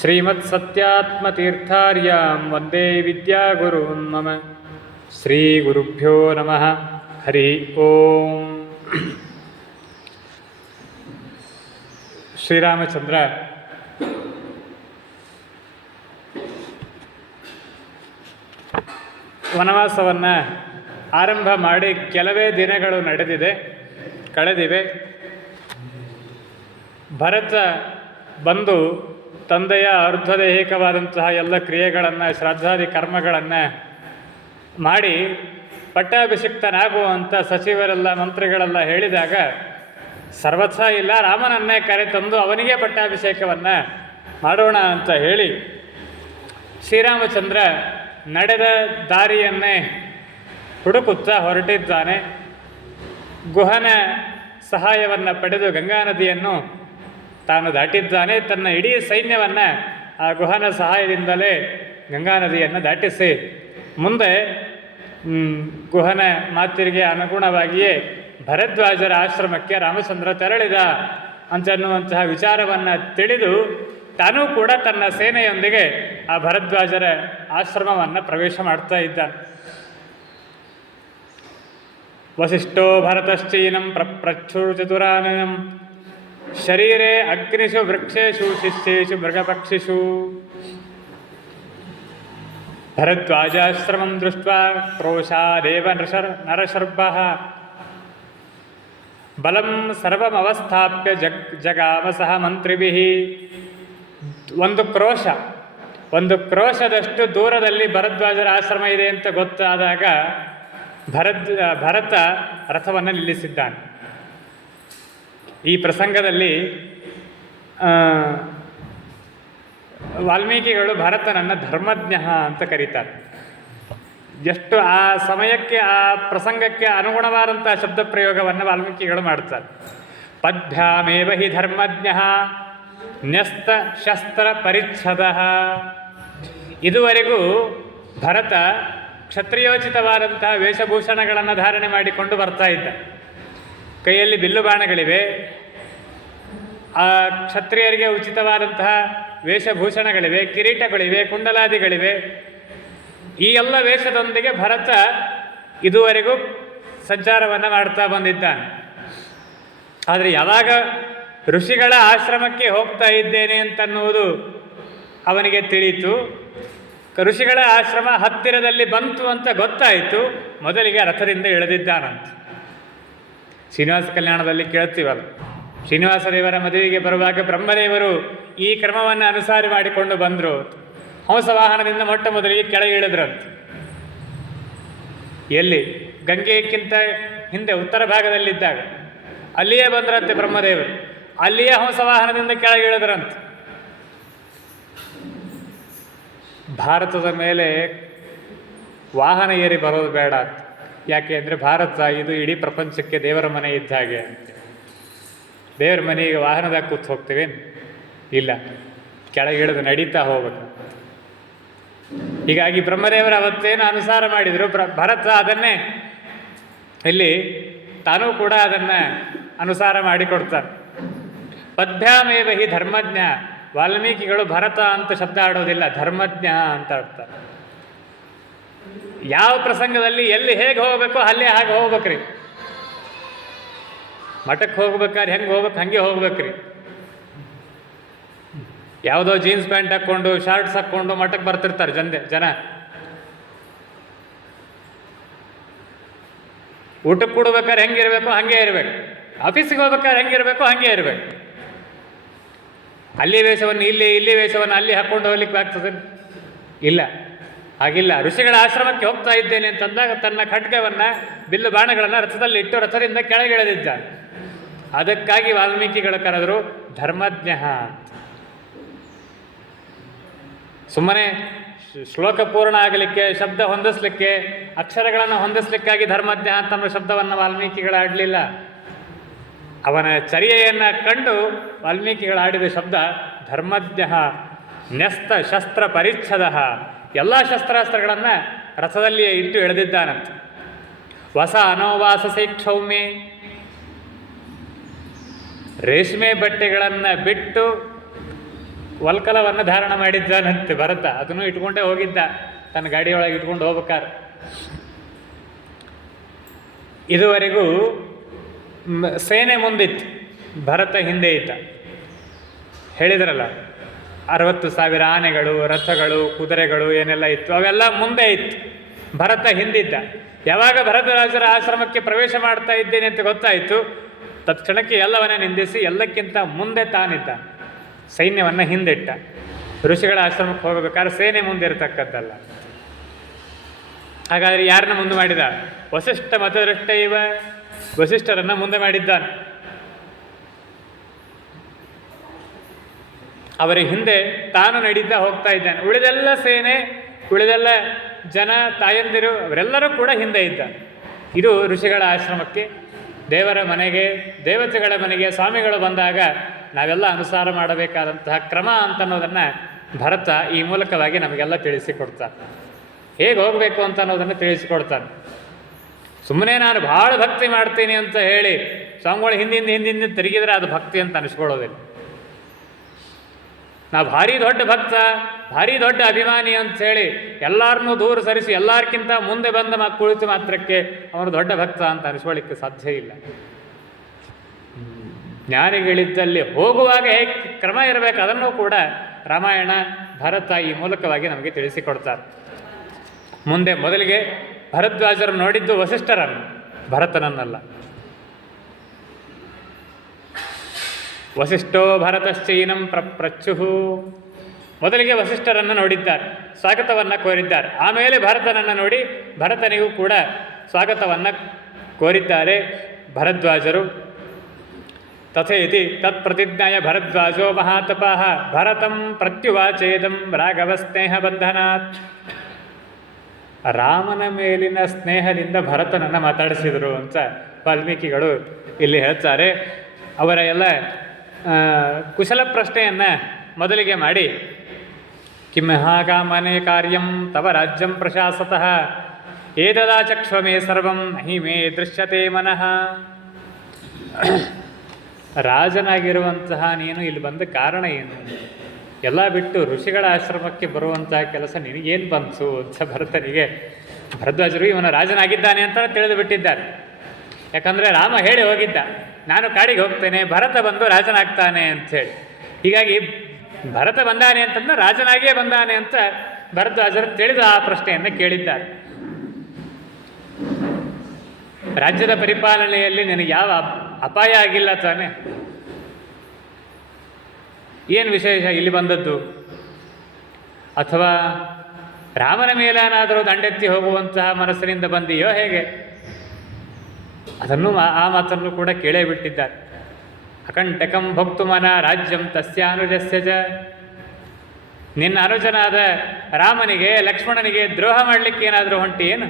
ಶ್ರೀಮತ್ಸತ್ಯಾತ್ಮತೀರ್ಥಾರ್ಯಾಂ ವಂದೇ ವಿದ್ಯಾಗುರುನ್ ಮಮ. ಶ್ರೀಗುರುಭ್ಯೋ ನಮಃ. ಹರಿ ಓಂ. ಶ್ರೀರಾಮಚಂದ್ರ ವನವಾಸವನ್ನು ಆರಂಭ ಮಾಡಿ ಕೆಲವೇ ದಿನಗಳು ಕಳೆದಿವೆ. ಭರತ ಬಂದು ತಂದೆಯ ಅರ್ಧದೈಹಿಕವಾದಂತಹ ಎಲ್ಲ ಕ್ರಿಯೆಗಳನ್ನು, ಶ್ರಾದ್ದಾದಿ ಕರ್ಮಗಳನ್ನು ಮಾಡಿ ಪಟ್ಟಾಭಿಷಿಕ್ತನಾಗುವಂಥ ಸಚಿವರೆಲ್ಲ, ಮಂತ್ರಿಗಳೆಲ್ಲ ಹೇಳಿದಾಗ ಸರ್ವಥ ಇಲ್ಲ, ರಾಮನನ್ನೇ ಕರೆತಂದು ಅವನಿಗೆ ಪಟ್ಟಾಭಿಷೇಕವನ್ನು ಮಾಡೋಣ ಅಂತ ಹೇಳಿ ಶ್ರೀರಾಮಚಂದ್ರ ನಡೆದ ದಾರಿಯನ್ನೇ ಹುಡುಕುತ್ತಾ ಹೊರಟಿದ್ದಾನೆ. ಗುಹನ ಸಹಾಯವನ್ನು ಪಡೆದು ಗಂಗಾ ನದಿಯನ್ನು ತಾನು ದಾಟಿದ್ದಾನೆ. ತನ್ನ ಇಡೀ ಸೈನ್ಯವನ್ನು ಆ ಗುಹನ ಸಹಾಯದಿಂದಲೇ ಗಂಗಾ ನದಿಯನ್ನು ದಾಟಿಸಿ ಮುಂದೆ ಗುಹನ ಮಾತಿಗೆ ಅನುಗುಣವಾಗಿಯೇ ಭರದ್ವಾಜರ ಆಶ್ರಮಕ್ಕೆ ರಾಮಚಂದ್ರ ತೆರಳಿದ ಅಂತನ್ನುವಂತಹ ವಿಚಾರವನ್ನು ತಿಳಿದು ತಾನೂ ಕೂಡ ತನ್ನ ಸೇನೆಯೊಂದಿಗೆ ಆ ಭರದ್ವಾಜರ ಆಶ್ರಮವನ್ನು ಪ್ರವೇಶ ಮಾಡ್ತಾ ಇದ್ದಾನೆ. ವಸಿಷ್ಠೋ ಭರತಶ್ಚೀನಂ ಪ್ರಚ್ಛುರ್ಚತುರಾನನಂ ಶರೀರೇ ಅಗ್ನಿಷು ವೃಕ್ಷೇಷು ಶಿಷ್ಯೇಷು ಮೃಗಪಕ್ಷಿಷು. ಭರದ್ವಾಜಾಶ್ರಮಂ ದೃಷ್ಟ್ವಾ ಕ್ರೋಶಾದೇವ ನರಶರ್ಭಃ ಬಲಂ ಸರ್ವಮವಸ್ಥಾಪ್ಯ ಜಗಾಮ ಸಹ ಮಂತ್ರಿಭಿಃ. ಒಂದು ಕ್ರೋಶದಷ್ಟು ದೂರದಲ್ಲಿ ಭರದ್ವಾಜರ ಆಶ್ರಮ ಇದೆ ಅಂತ ಗೊತ್ತಾದಾಗ ಭರತ ರಥವನ್ನು ನಿಲ್ಲಿಸಿದ್ದಾನೆ. ಈ ಪ್ರಸಂಗದಲ್ಲಿ ವಾಲ್ಮೀಕಿಗಳು ಭರತನನ್ನು ಧರ್ಮಜ್ಞ ಅಂತ ಕರೀತಾರೆ. ಎಷ್ಟು ಆ ಸಮಯಕ್ಕೆ, ಆ ಪ್ರಸಂಗಕ್ಕೆ ಅನುಗುಣವಾದಂಥ ಶಬ್ದ ಪ್ರಯೋಗವನ್ನು ವಾಲ್ಮೀಕಿಗಳು ಮಾಡ್ತಾರೆ. ಪದ್ಭ್ಯಾಮೇವ ಹಿ ಧರ್ಮಜ್ಞ ನ್ಯಸ್ತ ಶಸ್ತ್ರ ಪರಿಚ್ಛದ. ಇದುವರೆಗೂ ಭರತ ಕ್ಷತ್ರಿಯೋಚಿತವಾದಂತಹ ವೇಷಭೂಷಣಗಳನ್ನು ಧಾರಣೆ ಮಾಡಿಕೊಂಡು ಬರ್ತಾ ಇದ್ದ. ಕೈಯಲ್ಲಿ ಬಿಲ್ಲು ಬಾಣಗಳಿವೆ, ಆ ಕ್ಷತ್ರಿಯರಿಗೆ ಉಚಿತವಾದಂತಹ ವೇಷಭೂಷಣಗಳಿವೆ, ಕಿರೀಟಗಳಿವೆ, ಕುಂಡಲಾದಿಗಳಿವೆ. ಈ ಎಲ್ಲ ವೇಷದೊಂದಿಗೆ ಭರತ ಇದುವರೆಗೂ ಸಂಚಾರವನ್ನು ಮಾಡ್ತಾ ಬಂದಿದ್ದಾನೆ. ಆದರೆ ಯಾವಾಗ ಋಷಿಗಳ ಆಶ್ರಮಕ್ಕೆ ಹೋಗ್ತಾ ಇದ್ದೇನೆ ಅಂತನ್ನುವುದು ಅವನಿಗೆ ತಿಳಿಯಿತು, ಋಷಿಗಳ ಆಶ್ರಮ ಹತ್ತಿರದಲ್ಲಿ ಬಂತು ಅಂತ ಗೊತ್ತಾಯಿತು, ಮೊದಲಿಗೆ ರಥದಿಂದ ಇಳಿದಿದ್ದಾನಂತ. ಶ್ರೀನಿವಾಸ ಕಲ್ಯಾಣದಲ್ಲಿ ಕೇಳ್ತೀವಲ್ಲ, ಶ್ರೀನಿವಾಸ ದೇವರ ಮದುವೆಗೆ ಬರುವಾಗ ಬ್ರಹ್ಮದೇವರು ಈ ಕ್ರಮವನ್ನು ಅನುಸಾರ ಮಾಡಿಕೊಂಡು ಬಂದರು. ಹಂಸವಾಹನದಿಂದ ಮೊಟ್ಟ ಮೊದಲಿಗೆ ಕೆಳಗೆ ಇಳಿದ್ರಂತೆ. ಎಲ್ಲಿ? ಗಂಗೆಯಕ್ಕಿಂತ ಹಿಂದೆ ಉತ್ತರ ಭಾಗದಲ್ಲಿದ್ದಾಗ ಅಲ್ಲಿಯೇ ಬಂದ್ರಂತೆ ಬ್ರಹ್ಮದೇವರು. ಅಲ್ಲಿಯೇ ಹಂಸವಾಹನದಿಂದ ಕೆಳಗೆ ಇಳಿದ್ರಂತೆ. ಭಾರತದ ಮೇಲೆ ವಾಹನ ಏರಿ ಬರೋದು ಬೇಡ ಅಂತ. ಯಾಕೆ ಅಂದರೆ ಭಾರತ ಇದು ಇಡೀ ಪ್ರಪಂಚಕ್ಕೆ ದೇವರ ಮನೆ ಇದ್ದ ಹಾಗೆ ಅಂತ. ದೇವರ ಮನೆಗೆ ವಾಹನದಾಗ ಕೂತು ಹೋಗ್ತೇವೆ? ಇಲ್ಲ, ಕೆಳಗೆ ಇಳಿದು ನಡೀತಾ ಹೋಗ್ಬೇಕು. ಹೀಗಾಗಿ ಬ್ರಹ್ಮದೇವರು ಅವತ್ತೇನು ಅನುಸಾರ ಮಾಡಿದರು, ಭರತ ಅದನ್ನೇ ಇಲ್ಲಿ ತಾನೂ ಕೂಡ ಅದನ್ನು ಅನುಸಾರ ಮಾಡಿಕೊಡ್ತಾನೆ. ಪದ್ಭ್ಯಾಮೇವ ಹಿ ಧರ್ಮಜ್ಞ. ವಾಲ್ಮೀಕಿಗಳು ಭರತ ಅಂತ ಶಬ್ದ ಆಡೋದಿಲ್ಲ, ಧರ್ಮಜ್ಞ ಅಂತ ಆಡ್ತಾರೆ. ಯಾವ ಪ್ರಸಂಗದಲ್ಲಿ ಎಲ್ಲಿ ಹೇಗೆ ಹೋಗಬೇಕು ಅಲ್ಲೇ ಹಾಗೆ ಹೋಗ್ಬೇಕ್ರಿ. ಮಠಕ್ಕೆ ಹೋಗ್ಬೇಕಾದ್ರೆ ಹೆಂಗೆ ಹೋಗ್ಬೇಕು ಹಾಗೆ ಹೋಗ್ಬೇಕ್ರಿ. ಯಾವುದೋ ಜೀನ್ಸ್ ಪ್ಯಾಂಟ್ ಹಾಕ್ಕೊಂಡು, ಶರ್ಟ್ಸ್ ಹಾಕ್ಕೊಂಡು ಮಠಕ್ಕೆ ಬರ್ತಿರ್ತಾರೆ ಜನ. ಊಟಕ್ಕೆ ಕೊಡ್ಬೇಕಾದ್ರೆ ಹೆಂಗಿರಬೇಕು ಹಾಗೆ ಇರಬೇಕು. ಆಫೀಸಿಗೆ ಹೋಗ್ಬೇಕಾದ್ರೆ ಹೆಂಗಿರಬೇಕು ಹಾಗೆ ಇರಬೇಕು. ಅಲ್ಲಿ ವೇಷವನ್ನು ಇಲ್ಲಿ ವೇಷವನ್ನು ಅಲ್ಲಿ ಹಾಕ್ಕೊಂಡು ಹೋಗ್ಲಿಕ್ಕೆ ಆಗ್ತದೆ? ಇಲ್ಲ, ಹಾಗಿಲ್ಲ. ಋಷಿಗಳ ಆಶ್ರಮಕ್ಕೆ ಹೋಗ್ತಾ ಇದ್ದೇನೆ ಅಂತಂದಾಗ ತನ್ನ ಖಡ್ಗವನ್ನು, ಬಿಲ್ಲು ಬಾಣಗಳನ್ನು ರಥದಲ್ಲಿ ಇಟ್ಟು ರಥದಿಂದ ಕೆಳಗಿಳಿದಿದ್ದ. ಅದಕ್ಕಾಗಿ ವಾಲ್ಮೀಕಿಗಳು ಕರೆದರು ಧರ್ಮಜ್ಞ. ಸುಮ್ಮನೆ ಶ್ಲೋಕ ಪೂರ್ಣ ಆಗಲಿಕ್ಕೆ, ಶಬ್ದ ಹೊಂದಿಸ್ಲಿಕ್ಕೆ, ಅಕ್ಷರಗಳನ್ನು ಹೊಂದಿಸ್ಲಿಕ್ಕಾಗಿ ಧರ್ಮಜ್ಞ ಅಂತ ಅನ್ನೋ ಶಬ್ದವನ್ನು ವಾಲ್ಮೀಕಿಗಳು ಆಡಲಿಲ್ಲ. ಅವನ ಚರ್ಯೆಯನ್ನು ಕಂಡು ವಾಲ್ಮೀಕಿಗಳು ಆಡಿದ ಶಬ್ದ ಧರ್ಮಜ್ಞ. ನ್ಯಸ್ತ ಶಸ್ತ್ರ ಪರಿಚ್ಛದ. ಎಲ್ಲ ಶಸ್ತ್ರಾಸ್ತ್ರಗಳನ್ನು ರಥದಲ್ಲಿಯೇ ಇಟ್ಟು ಎಳೆದಿದ್ದಾನಂತ. ವಸ ಅನೋವಾಸಸೆ ಕ್ಷೌಮೆ. ರೇಷ್ಮೆ ಬಟ್ಟೆಗಳನ್ನು ಬಿಟ್ಟು ವಲ್ಕಲವನ್ನು ಧಾರಣ ಮಾಡಿದ್ದಾನಂತೆ ಭರತ. ಅದನ್ನು ಇಟ್ಕೊಂಡೇ ಹೋಗಿದ್ದ, ತನ್ನ ಗಾಡಿಯೊಳಗೆ ಇಟ್ಕೊಂಡು ಹೋಗ್ಬೇಕಾರೆ. ಇದುವರೆಗೂ ಸೇನೆ ಮುಂದಿತ್ತು, ಭರತ ಹಿಂದೆ ಇದ್ದ. ಹೇಳಿದ್ರಲ್ಲ, 60,000 ಆನೆಗಳು, ರಥಗಳು, ಕುದುರೆಗಳು ಏನೆಲ್ಲ ಇತ್ತು ಅವೆಲ್ಲ ಮುಂದೆ ಇತ್ತು, ಭರತ ಹಿಂದಿದ್ದ. ಯಾವಾಗ ಭರತರಾಜರ ಆಶ್ರಮಕ್ಕೆ ಪ್ರವೇಶ ಮಾಡ್ತಾ ಇದ್ದೇನೆ ಅಂತ ಗೊತ್ತಾಯಿತು, ತತ್ಕ್ಷಣಕ್ಕೆ ಎಲ್ಲವನ್ನ ನಿಂದಿಸಿ ಎಲ್ಲಕ್ಕಿಂತ ಮುಂದೆ ತಾನಿದ್ದ, ಸೈನ್ಯವನ್ನು ಹಿಂದಿಟ್ಟ. ಋಷಿಗಳ ಆಶ್ರಮಕ್ಕೆ ಹೋಗಬೇಕಾದ್ರೆ ಸೇನೆ ಮುಂದೆ ಇರತಕ್ಕದ್ದಲ್ಲ. ಹಾಗಾದರೆ ಯಾರನ್ನ ಮುಂದೆ ಮಾಡಿದ? ವಸಿಷ್ಠ ಮತದೃಷ್ಟ ಇವ, ವಸಿಷ್ಠರನ್ನು ಮುಂದೆ ಮಾಡಿದ್ದಾನೆ. ಅವರ ಹಿಂದೆ ತಾನು ನಡೀತಾ ಹೋಗ್ತಾ ಇದ್ದಾನೆ. ಉಳಿದೆಲ್ಲ ಸೇನೆ, ಉಳಿದೆಲ್ಲ ಜನ, ತಾಯಂದಿರು ಅವರೆಲ್ಲರೂ ಕೂಡ ಹಿಂದೆ ಇದ್ದಾನೆ. ಇದು ಋಷಿಗಳ ಆಶ್ರಮಕ್ಕೆ, ದೇವರ ಮನೆಗೆ, ದೇವತೆಗಳ ಮನೆಗೆ ಸ್ವಾಮಿಗಳು ಬಂದಾಗ ನಾವೆಲ್ಲ ಅನುಸಾರ ಮಾಡಬೇಕಾದಂತಹ ಕ್ರಮ ಅಂತನ್ನೋದನ್ನು ಭರತ ಈ ಮೂಲಕವಾಗಿ ನಮಗೆಲ್ಲ ತಿಳಿಸಿಕೊಡ್ತಾನೆ. ಹೇಗೆ ಹೋಗಬೇಕು ಅಂತ ಅನ್ನೋದನ್ನು ತಿಳಿಸಿಕೊಡ್ತಾನೆ. ಸುಮ್ಮನೆ ನಾನು ಭಾಳ ಭಕ್ತಿ ಮಾಡ್ತೀನಿ ಅಂತ ಹೇಳಿ ಸ್ವಾಮಿಗಳು ಹಿಂದಿಂದ ತಿರುಗಿದ್ರೆ ಅದು ಭಕ್ತಿ ಅಂತ ಅನಿಸ್ಕೊಳ್ಳೋದಿಲ್ಲ. ನಾವು ಭಾರಿ ದೊಡ್ಡ ಭಕ್ತ, ಭಾರಿ ದೊಡ್ಡ ಅಭಿಮಾನಿ ಅಂಥೇಳಿ ಎಲ್ಲರನ್ನೂ ದೂರ ಸರಿಸಿ ಎಲ್ಲರಿಗಿಂತ ಮುಂದೆ ಬಂದ ಕುಳಿತು ಮಾತ್ರಕ್ಕೆ ಅವನು ದೊಡ್ಡ ಭಕ್ತ ಅಂತ ಅನಿಸ್ಕೊಳ್ಳಿಕ್ಕೆ ಸಾಧ್ಯ ಇಲ್ಲ. ಜ್ಞಾನಿಗಳಿದ್ದಲ್ಲಿ ಹೋಗುವಾಗ ಹೇಗೆ ಕ್ರಮ ಇರಬೇಕು ಅದನ್ನು ಕೂಡ ರಾಮಾಯಣ, ಭರತ ಈ ಮೂಲಕವಾಗಿ ನಮಗೆ ತಿಳಿಸಿಕೊಡ್ತಾರೆ. ಮುಂದೆ ಮೊದಲಿಗೆ ಭರದ್ವಾಜರು ನೋಡಿದ್ದು ವಸಿಷ್ಠರನ್ನು, ಭರತನನ್ನಲ್ಲ. ವಸಿಷ್ಠೋ ಭರತಶ್ಚೈನಂ ಪ್ರಚ್ಯುಹು. ಮೊದಲಿಗೆ ವಸಿಷ್ಠರನ್ನು ನೋಡಿದ್ದಾರೆ, ಸ್ವಾಗತವನ್ನು ಕೋರಿದ್ದಾರೆ. ಆಮೇಲೆ ಭರತನನ್ನು ನೋಡಿ ಭರತನಿಗೂ ಕೂಡ ಸ್ವಾಗತವನ್ನು ಕೋರಿದ್ದಾರೆ ಭರದ್ವಾಜರು. ತಥೇತಿ ತತ್ಪ್ರತಿಜ್ಞಾಯ ಭರದ್ವಾಜೋ ಮಹಾತಪಃ ಭರತಂ ಪ್ರತ್ಯುವಾಚೇದಂ ರಾಘವ ಸ್ನೇಹ ಬಂಧನಾತ್. ರಾಮನ ಮೇಲಿನ ಸ್ನೇಹದಿಂದ ಭರತನನ್ನು ಮಾತಾಡಿಸಿದರು ಅಂತ ವಾಲ್ಮೀಕಿಗಳು ಇಲ್ಲಿ ಹೇಳ್ತಾರೆ. ಅವರ ಎಲ್ಲ ಕುಶಲ ಪ್ರಶ್ನೆಯನ್ನು ಮೊದಲಿಗೆ ಮಾಡಿ, ಕಿಂಹಾಗಾಮನೆ ಕಾರ್ಯಂ ತವ ರಾಜ್ಯಂ ಪ್ರಶಾಸತಃ ಏತದಾಚಕ್ಷ್ವಮೇ ಸರ್ವಂ ನಹಿ ಮೇ ದೃಶ್ಯತೆ ಮನಃ. ರಾಜನಾಗಿರುವಂತಹ ನೀನು ಇಲ್ಲಿ ಬಂದ ಕಾರಣ ಏನು? ಎಲ್ಲ ಬಿಟ್ಟು ಋಷಿಗಳ ಆಶ್ರಮಕ್ಕೆ ಬರುವಂತಹ ಕೆಲಸ ನಿನಗೇನು ಬಂತು ಅಂತ ಭರತನಿಗೆ, ಭರದ್ವಾಜರು ಇವನ ರಾಜನಾಗಿದ್ದಾನೆ ಅಂತ ತಿಳಿದು ಬಿಟ್ಟಿದ್ದಾರೆ. ಯಾಕಂದರೆ ರಾಮ ಹೇಳಿ ಹೋಗಿದ್ದ, ನಾನು ಕಾಡಿಗೆ ಹೋಗ್ತೇನೆ, ಭರತ ಬಂದು ರಾಜನಾಗ್ತಾನೆ ಅಂಥೇಳಿ. ಹೀಗಾಗಿ ಭರತ ಬಂದಾನೆ ಅಂತಂದ್ರೆ ರಾಜನಾಗಿಯೇ ಬಂದಾನೆ ಅಂತ ಭರದ್ವಾಜರು ತಿಳಿದು ಆ ಪ್ರಶ್ನೆಯನ್ನು ಕೇಳಿದ್ದಾರೆ. ರಾಜ್ಯದ ಪರಿಪಾಲನೆಯಲ್ಲಿ ನನಗೆ ಯಾವ ಅಪಾಯ ಆಗಿಲ್ಲ ತಾನೆ? ಏನು ವಿಶೇಷ ಇಲ್ಲಿ ಬಂದದ್ದು? ಅಥವಾ ರಾಮನ ಮೇಲೇನಾದರೂ ದಂಡೆತ್ತಿ ಹೋಗುವಂತಹ ಮನಸ್ಸಿನಿಂದ ಬಂದಿಯೋ ಹೇಗೆ? ಅದನ್ನು ಆ ಮಾತನ್ನು ಕೂಡ ಕೇಳೇ ಬಿಟ್ಟಿದ್ದಾರೆ. ಅಕಂಟಕಂ ಭಕ್ತುಮನ ರಾಜ್ಯಂ ತಸ್ಯಾನುಜಸ್ಯ ಚ. ನಿನ್ನ ಅನುಜನಾದ ರಾಮನಿಗೆ, ಲಕ್ಷ್ಮಣನಿಗೆ ದ್ರೋಹ ಮಾಡಲಿಕ್ಕೆ ಏನಾದರೂ ಹೊಂಟಿ ಏನು?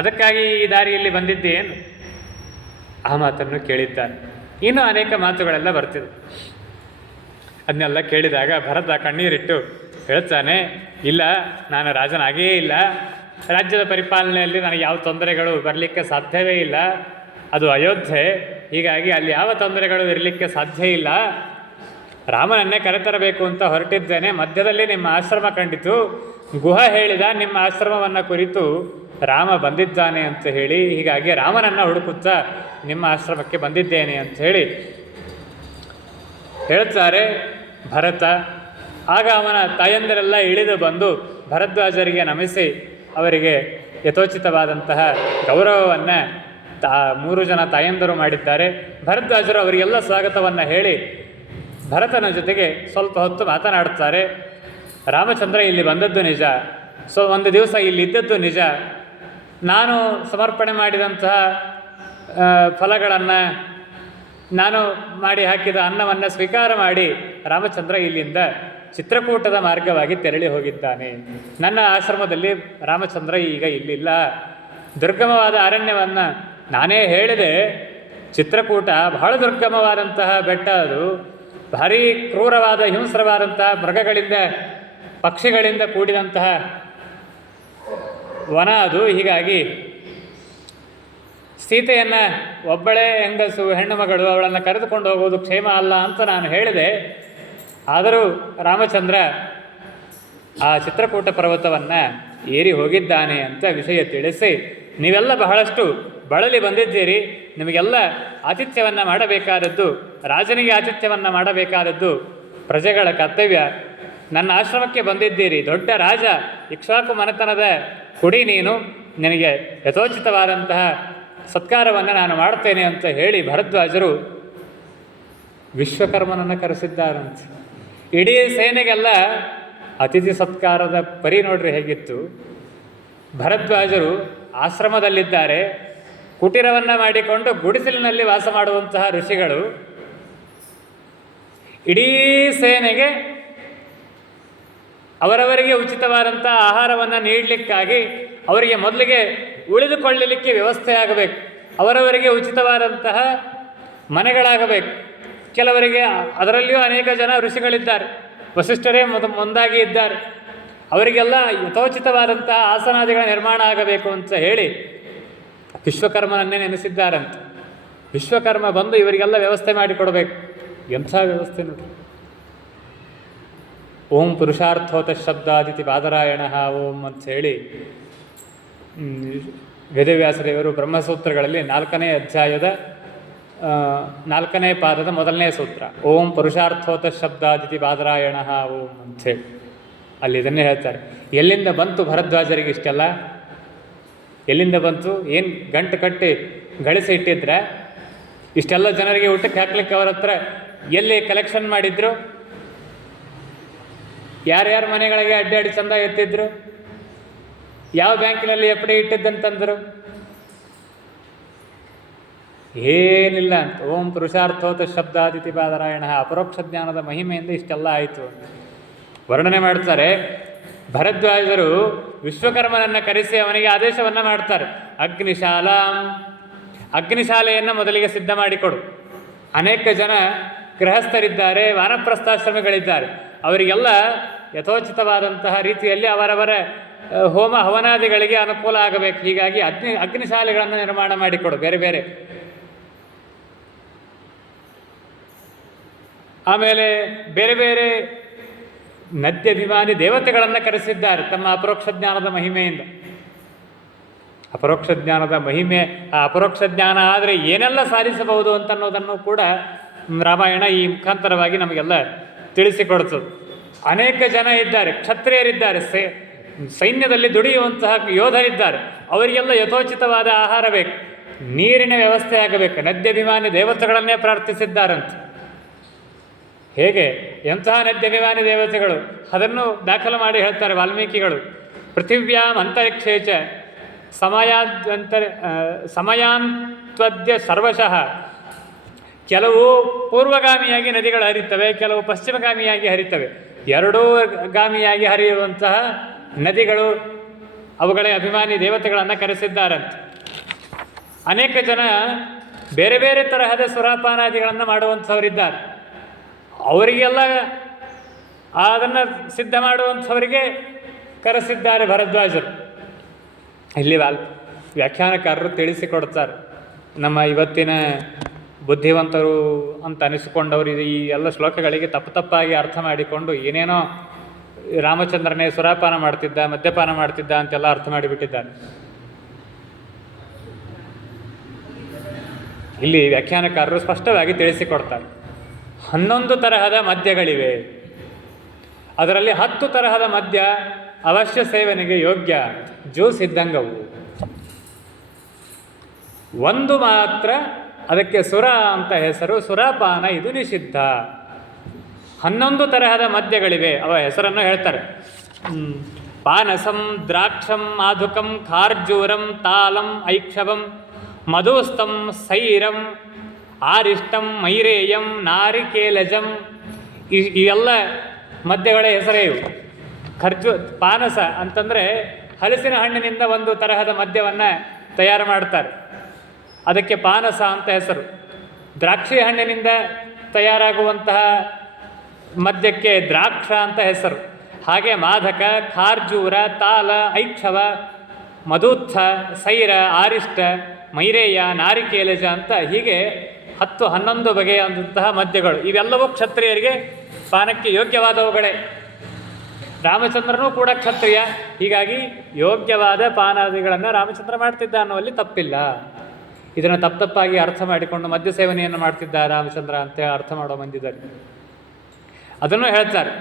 ಅದಕ್ಕಾಗಿ ಈ ದಾರಿಯಲ್ಲಿ ಬಂದಿದ್ದೇನು? ಆ ಮಾತನ್ನು ಕೇಳಿದ್ದಾನೆ. ಇನ್ನೂ ಅನೇಕ ಮಾತುಗಳೆಲ್ಲ ಬರ್ತಿದೆ. ಅದನ್ನೆಲ್ಲ ಕೇಳಿದಾಗ ಭರತ ಕಣ್ಣೀರಿಟ್ಟು ಹೇಳ್ತಾನೆ, ಇಲ್ಲ, ನಾನು ರಾಜನಾಗೇ ಇಲ್ಲ. ರಾಜ್ಯದ ಪರಿಪಾಲನೆಯಲ್ಲಿ ನನಗೆ ಯಾವ ತೊಂದರೆಗಳು ಬರಲಿಕ್ಕೆ ಸಾಧ್ಯವೇ ಇಲ್ಲ. ಅದು ಅಯೋಧ್ಯೆ, ಹೀಗಾಗಿ ಅಲ್ಲಿ ಯಾವ ತೊಂದರೆಗಳು ಇರಲಿಕ್ಕೆ ಸಾಧ್ಯ ಇಲ್ಲ. ರಾಮನನ್ನೇ ಕರೆತರಬೇಕು ಅಂತ ಹೊರಟಿದ್ದೇನೆ. ಮಧ್ಯದಲ್ಲಿ ನಿಮ್ಮ ಆಶ್ರಮ ಕಂಡಿತು, ಗುಹ ಹೇಳಿದ ನಿಮ್ಮ ಆಶ್ರಮವನ್ನು ಕುರಿತು ರಾಮ ಬಂದಿದ್ದಾನೆ ಅಂತ ಹೇಳಿ, ಹೀಗಾಗಿ ರಾಮನನ್ನು ಹುಡುಕುತ್ತಾ ನಿಮ್ಮ ಆಶ್ರಮಕ್ಕೆ ಬಂದಿದ್ದೇನೆ ಅಂತ ಹೇಳಿ ಹೇಳ್ತಾರೆ ಭರತ. ಆಗ ಅವನ ತಾಯಂದಿರೆಲ್ಲ ಇಳಿದು ಬಂದು ಭರದ್ವಾಜರಿಗೆ ನಮಿಸಿ ಅವರಿಗೆ ಯಥೋಚಿತವಾದಂತಹ ಗೌರವವನ್ನು 3 ಜನ ತಾಯಂದಿರು ಮಾಡಿದ್ದಾರೆ. ಭರದ್ವಾಜರು ಅವರಿಗೆಲ್ಲ ಸ್ವಾಗತವನ್ನು ಹೇಳಿ ಭರತನ ಜೊತೆಗೆ ಸ್ವಲ್ಪ ಹೊತ್ತು ಮಾತನಾಡುತ್ತಾರೆ. ರಾಮಚಂದ್ರ ಇಲ್ಲಿ ಬಂದದ್ದು ನಿಜ, ಒಂದು ದಿವಸ ಇಲ್ಲಿ ಇದ್ದದ್ದು ನಿಜ. ನಾನು ಸಮರ್ಪಣೆ ಮಾಡಿದಂತಹ ಫಲಗಳನ್ನು, ನಾನು ಮಾಡಿ ಹಾಕಿದ ಅನ್ನವನ್ನು ಸ್ವೀಕಾರ ಮಾಡಿ ರಾಮಚಂದ್ರ ಇಲ್ಲಿಂದ ಚಿತ್ರಕೂಟದ ಮಾರ್ಗವಾಗಿ ತೆರಳಿ ಹೋಗಿದ್ದಾನೆ. ನನ್ನ ಆಶ್ರಮದಲ್ಲಿ ರಾಮಚಂದ್ರ ಈಗ ಇಲ್ಲಿಲ್ಲ. ದುರ್ಗಮವಾದ ಅರಣ್ಯವನ್ನು ನಾನೇ ಹೇಳಿದೆ. ಚಿತ್ರಕೂಟ ಬಹಳ ದುರ್ಗಮವಾದಂತಹ ಬೆಟ್ಟ, ಅದು ಭಾರೀ ಕ್ರೂರವಾದ ಹಿಂಸ್ರವಾದಂತಹ ಮೃಗಗಳಿಂದ, ಪಕ್ಷಿಗಳಿಂದ ಕೂಡಿದಂತಹ ವನ ಅದು. ಹೀಗಾಗಿ ಸೀತೆಯನ್ನು ಒಬ್ಬಳೇ ಹೆಂಗಸು, ಹೆಣ್ಣು ಮಗಳು, ಅವಳನ್ನು ಕರೆದುಕೊಂಡು ಹೋಗೋದು ಕ್ಷೇಮ ಅಲ್ಲ ಅಂತ ನಾನು ಹೇಳಿದೆ. ಆದರೂ ರಾಮಚಂದ್ರ ಆ ಚಿತ್ರಕೂಟ ಪರ್ವತವನ್ನು ಏರಿ ಹೋಗಿದ್ದಾನೆ ಅಂತ ವಿಷಯ ತಿಳಿಸಿ, ನೀವೆಲ್ಲ ಬಹಳಷ್ಟು ಬಳಲಿ ಬಂದಿದ್ದೀರಿ, ನಿಮಗೆಲ್ಲ ಆತಿಥ್ಯವನ್ನು ಮಾಡಬೇಕಾದದ್ದು, ರಾಜನಿಗೆ ಆತಿಥ್ಯವನ್ನು ಮಾಡಬೇಕಾದದ್ದು ಪ್ರಜೆಗಳ ಕರ್ತವ್ಯ. ನನ್ನ ಆಶ್ರಮಕ್ಕೆ ಬಂದಿದ್ದೀರಿ, ದೊಡ್ಡ ರಾಜ, ಇಕ್ಷ್ವಾಕು ಮನೆತನದ ಕುಡಿ ನೀನು, ನಿನಗೆ ಯಥೋಚಿತವಾದಂತಹ ಸತ್ಕಾರವನ್ನು ನಾನು ಮಾಡ್ತೇನೆ ಅಂತ ಹೇಳಿ ಭರದ್ವಾಜರು ವಿಶ್ವಕರ್ಮನನ್ನು ಕರೆಸಿದ್ದಾರಂತೆ. ಇಡೀ ಸೇನೆಗೆಲ್ಲ ಅತಿಥಿ ಸತ್ಕಾರದ ಪರಿ ನೋಡ್ರಿ ಹೇಗಿತ್ತು. ಭರದ್ವಾಜರು ಆಶ್ರಮದಲ್ಲಿದ್ದಾರೆ, ಕುಟೀರವನ್ನು ಮಾಡಿಕೊಂಡು ಗುಡಿಸಲಿನಲ್ಲಿ ವಾಸ ಮಾಡುವಂತಹ ಋಷಿಗಳು ಇಡೀ ಸೇನೆಗೆ ಅವರವರಿಗೆ ಉಚಿತವಾದಂಥ ಆಹಾರವನ್ನು ನೀಡಲಿಕ್ಕಾಗಿ ಅವರಿಗೆ ಮೊದಲಿಗೆ ಉಳಿದುಕೊಳ್ಳಲಿಕ್ಕೆ ವ್ಯವಸ್ಥೆ ಆಗಬೇಕು, ಅವರವರಿಗೆ ಉಚಿತವಾದಂತಹ ಮನೆಗಳಾಗಬೇಕು. ಕೆಲವರಿಗೆ ಅದರಲ್ಲಿಯೂ ಅನೇಕ ಜನ ಋಷಿಗಳಿದ್ದಾರೆ, ವಸಿಷ್ಠರೇ ಮುಂದಾಗಿ ಇದ್ದಾರೆ, ಅವರಿಗೆಲ್ಲ ಯಥೋಚಿತವಾದಂತಹ ಆಸನಾದಿಗಳ ನಿರ್ಮಾಣ ಆಗಬೇಕು ಅಂತ ಹೇಳಿ ವಿಶ್ವಕರ್ಮನನ್ನೇ ನೆನೆಸಿದ್ದಾರಂತೆ. ವಿಶ್ವಕರ್ಮ ಬಂದು ಇವರಿಗೆಲ್ಲ ವ್ಯವಸ್ಥೆ ಮಾಡಿಕೊಡ್ಬೇಕು. ಎಂಥ ವ್ಯವಸ್ಥೆ ನೋಡಿ. ಓಂ ಪುರುಷಾರ್ಥೋತ ಶಬ್ದಾದಿತಿ ಬಾದರಾಯಣ ಓಂ ಅಂಥೇಳಿ ವೇದವ್ಯಾಸದೇವರು ಬ್ರಹ್ಮಸೂತ್ರಗಳಲ್ಲಿ 4ನೇ ಅಧ್ಯಾಯದ 4ನೇ ಪಾದದ 1ನೇ ಸೂತ್ರ, ಓಂ ಪುರುಷಾರ್ಥೋತ ಶಬ್ದಾದಿತಿ ಬಾದರಾಯಣ ಓಂ ಅಂಥೇಳಿ ಅಲ್ಲಿ ಇದನ್ನೇ ಹೇಳ್ತಾರೆ. ಎಲ್ಲಿಂದ ಬಂತು ಭರದ್ವಾಜರಿಗೆ ಇಷ್ಟೆಲ್ಲ? ಎಲ್ಲಿಂದ ಬಂತು? ಏನು ಗಂಟು ಕಟ್ಟಿ ಗಳಿಸಿ ಇಟ್ಟಿದ್ರೆ ಇಷ್ಟೆಲ್ಲ ಜನರಿಗೆ ಊಟಕ್ಕೆ ಹಾಕ್ಲಿಕ್ಕೆ ಅವರ ಹತ್ರ ಎಲ್ಲಿ ಕಲೆಕ್ಷನ್ ಮಾಡಿದ್ರು? ಯಾರ್ಯಾರ ಮನೆಗಳಿಗೆ ಅಡ್ಡಾಡಿ ಚಂದ ಎತ್ತಿದ್ರು? ಯಾವ ಬ್ಯಾಂಕಿನಲ್ಲಿ ಎಫ್ ಡಿ ಇಟ್ಟಿದ್ದಂತಂದರು? ಏನಿಲ್ಲ ಅಂತ. ಓಂ ಪುರುಷಾರ್ಥೋತ ಶಬ್ದಾದಿತಿ ಬಾದರಾಯಣ, ಅಪರೋಕ್ಷ ಜ್ಞಾನದ ಮಹಿಮೆಯಿಂದ ಇಷ್ಟೆಲ್ಲ ಆಯಿತು ಅಂತ ವರ್ಣನೆ ಮಾಡ್ತಾರೆ. ಭರದ್ವಾಜರು ವಿಶ್ವಕರ್ಮನನ್ನು ಕರೆಸಿ ಅವನಿಗೆ ಆದೇಶವನ್ನು ಮಾಡ್ತಾರೆ, ಅಗ್ನಿಶಾಲೆಯನ್ನು ಮೊದಲಿಗೆ ಸಿದ್ಧ ಮಾಡಿಕೊಡು. ಅನೇಕ ಜನ ಗೃಹಸ್ಥರಿದ್ದಾರೆ, ವಾನಪ್ರಸ್ಥಾಶ್ರಮಗಳಿದ್ದಾರೆ, ಅವರಿಗೆಲ್ಲ ಯಥೋಚಿತವಾದಂತಹ ರೀತಿಯಲ್ಲಿ ಅವರವರ ಹೋಮ ಹವನಾದಿಗಳಿಗೆ ಅನುಕೂಲ ಆಗಬೇಕು. ಹೀಗಾಗಿ ಅಗ್ನಿಶಾಲೆಗಳನ್ನು ನಿರ್ಮಾಣ ಮಾಡಿಕೊಡು ಬೇರೆ ಬೇರೆ. ಆಮೇಲೆ ಬೇರೆ ಬೇರೆ ನದ್ಯಭಿಮಾನಿ ದೇವತೆಗಳನ್ನು ಕರೆಸಿದ್ದಾರೆ ತಮ್ಮ ಅಪರೋಕ್ಷ ಜ್ಞಾನದ ಮಹಿಮೆಯಿಂದ. ಅಪರೋಕ್ಷ ಜ್ಞಾನದ ಮಹಿಮೆ, ಆ ಅಪರೋಕ್ಷ ಜ್ಞಾನ ಆದರೆ ಏನೆಲ್ಲ ಸಾಧಿಸಬಹುದು ಅಂತನ್ನೋದನ್ನು ಕೂಡ ರಾಮಾಯಣ ಈ ಮುಖಾಂತರವಾಗಿ ನಮಗೆಲ್ಲ ತಿಳಿಸಿಕೊಡ್ತದೆ. ಅನೇಕ ಜನ ಇದ್ದಾರೆ, ಕ್ಷತ್ರಿಯರಿದ್ದಾರೆ, ಸೈನ್ಯದಲ್ಲಿ ದುಡಿಯುವಂತಹ ಯೋಧರಿದ್ದಾರೆ, ಅವರಿಗೆಲ್ಲ ಯಥೋಚಿತವಾದ ಆಹಾರ ಬೇಕು, ನೀರಿನ ವ್ಯವಸ್ಥೆ ಆಗಬೇಕು. ನದ್ಯಭಿಮಾನಿ ದೇವತೆಗಳನ್ನೇ ಪ್ರಾರ್ಥಿಸಿದ್ದಾರಂತೆ. ಹೇಗೆ? ಎಂತಹ ನದ್ಯಭಿಮಾನಿ ದೇವತೆಗಳು? ಅದನ್ನು ದಾಖಲು ಮಾಡಿ ಹೇಳ್ತಾರೆ ವಾಲ್ಮೀಕಿಗಳು. ಪೃಥಿವ್ಯಾಂ ಅಂತರಿಕ್ಷೇಚ ಸಮಯಾಂತ್ವದ್ಯ ಸರ್ವಶಃ. ಕೆಲವು ಪೂರ್ವಗಾಮಿಯಾಗಿ ನದಿಗಳು ಹರಿತವೆ, ಕೆಲವು ಪಶ್ಚಿಮಗಾಮಿಯಾಗಿ ಹರಿತವೆ. ಎರಡೂ ಗಾಮಿಯಾಗಿ ಹರಿಯುವಂತಹ ನದಿಗಳು, ಅವುಗಳ ಅಭಿಮಾನಿ ದೇವತೆಗಳನ್ನು ಕರೆಸಿದ್ದಾರಂತೆ. ಅನೇಕ ಜನ ಬೇರೆ ಬೇರೆ ತರಹದ ಸುರಾಪಾನಾದಿಗಳನ್ನು ಮಾಡುವಂಥವರಿದ್ದಾರೆ, ಅವರಿಗೆಲ್ಲ ಅದನ್ನು ಸಿದ್ಧ ಮಾಡುವಂಥವರಿಗೆ ಕರೆಸಿದ್ದಾರೆ ಭರದ್ವಾಜರು. ಇಲ್ಲಿ ವ್ಯಾಖ್ಯಾನಕಾರರು ತಿಳಿಸಿಕೊಡ್ತಾರೆ. ನಮ್ಮ ಇವತ್ತಿನ ಬುದ್ಧಿವಂತರು ಅಂತ ಅನಿಸಿಕೊಂಡವರು ಈ ಎಲ್ಲ ಶ್ಲೋಕಗಳಿಗೆ ತಪ್ಪಾಗಿ ಅರ್ಥ ಮಾಡಿಕೊಂಡು ಏನೇನೋ ರಾಮಚಂದ್ರನೇ ಸುರಾಪಾನ ಮಾಡ್ತಿದ್ದ, ಮದ್ಯಪಾನ ಮಾಡ್ತಿದ್ದ ಅಂತೆಲ್ಲ ಅರ್ಥ ಮಾಡಿಬಿಟ್ಟಿದ್ದಾರೆ. ಇಲ್ಲಿ ವ್ಯಾಖ್ಯಾನಕಾರರು ಸ್ಪಷ್ಟವಾಗಿ ತಿಳಿಸಿಕೊಡ್ತಾರೆ. 11 ತರಹದ ಮದ್ಯಗಳಿವೆ, ಅದರಲ್ಲಿ 10 ತರಹದ ಮದ್ಯ ಅವಶ್ಯ ಸೇವನೆಗೆ ಯೋಗ್ಯ, ಜ್ಯೂಸ್ ಇದ್ದಂಗವು. ಒಂದು ಮಾತ್ರ ಅದಕ್ಕೆ ಸುರ ಅಂತ ಹೆಸರು, ಸುರಾಪಾನ, ಇದು ನಿಷಿದ್ಧ. 11 ತರಹದ ಮದ್ಯಗಳಿವೆ, ಅವ ಹೆಸರನ್ನು ಹೇಳ್ತಾರೆ. ಪಾನಸಂ, ದ್ರಾಕ್ಷಂ, ಮಾಧುಕಂ, ಖಾರ್ಜೂರಂ, ತಾಲಂ, ಐಕ್ಷವಂ, ಮಧುಸ್ತಂ, ಸೈರಂ, ಆರಿಷ್ಟಂ, ಮೈರೇಯಂ, ನಾರಿಕೇಲಜಂ. ಇವೆಲ್ಲ ಮದ್ಯಗಳ ಹೆಸರೇ ಇವು. ಪಾನಸ ಅಂತಂದರೆ ಹಲಸಿನ ಹಣ್ಣಿನಿಂದ ಒಂದು ತರಹದ ಮದ್ಯವನ್ನು ತಯಾರು ಮಾಡ್ತಾರೆ, ಅದಕ್ಕೆ ಪಾನಸ ಅಂತ ಹೆಸರು. ದ್ರಾಕ್ಷಿ ಹಣ್ಣಿನಿಂದ ತಯಾರಾಗುವಂತಹ ಮದ್ಯಕ್ಕೆ ದ್ರಾಕ್ಷ ಅಂತ ಹೆಸರು. ಹಾಗೆ ಮಾಧಕ, ಖಾರ್ಜೂರ, ತಾಲ, ಐಕ್ಷವ, ಮಧುತ್ಥ, ಸೈರ, ಆರಿಷ್ಟ, ಮೈರೇಯ, ನಾರಿಕೇಲಜ ಅಂತ ಹೀಗೆ 10-11 ಬಗೆಯಾದಂತಹ ಮದ್ಯಗಳು. ಇವೆಲ್ಲವೂ ಕ್ಷತ್ರಿಯರಿಗೆ ಪಾನಕ್ಕೆ ಯೋಗ್ಯವಾದವುಗಳೇ. ರಾಮಚಂದ್ರನೂ ಕೂಡ ಕ್ಷತ್ರಿಯ, ಹೀಗಾಗಿ ಯೋಗ್ಯವಾದ ಪಾನಾದಿಗಳನ್ನು ರಾಮಚಂದ್ರ ಮಾಡ್ತಿದ್ದ ಅನ್ನುವಲ್ಲಿ ತಪ್ಪಿಲ್ಲ. ಇದನ್ನು ತಪ್ಪಾಗಿ ಅರ್ಥ ಮಾಡಿಕೊಂಡು ಮದ್ಯ ಸೇವನೆಯನ್ನು ಮಾಡ್ತಿದ್ದ ರಾಮಚಂದ್ರ ಅಂತ ಅರ್ಥ ಮಾಡೋ ಮಂದಿದ್ದಾರೆ. ಅದನ್ನು ಹೇಳ್ತಾರೆ,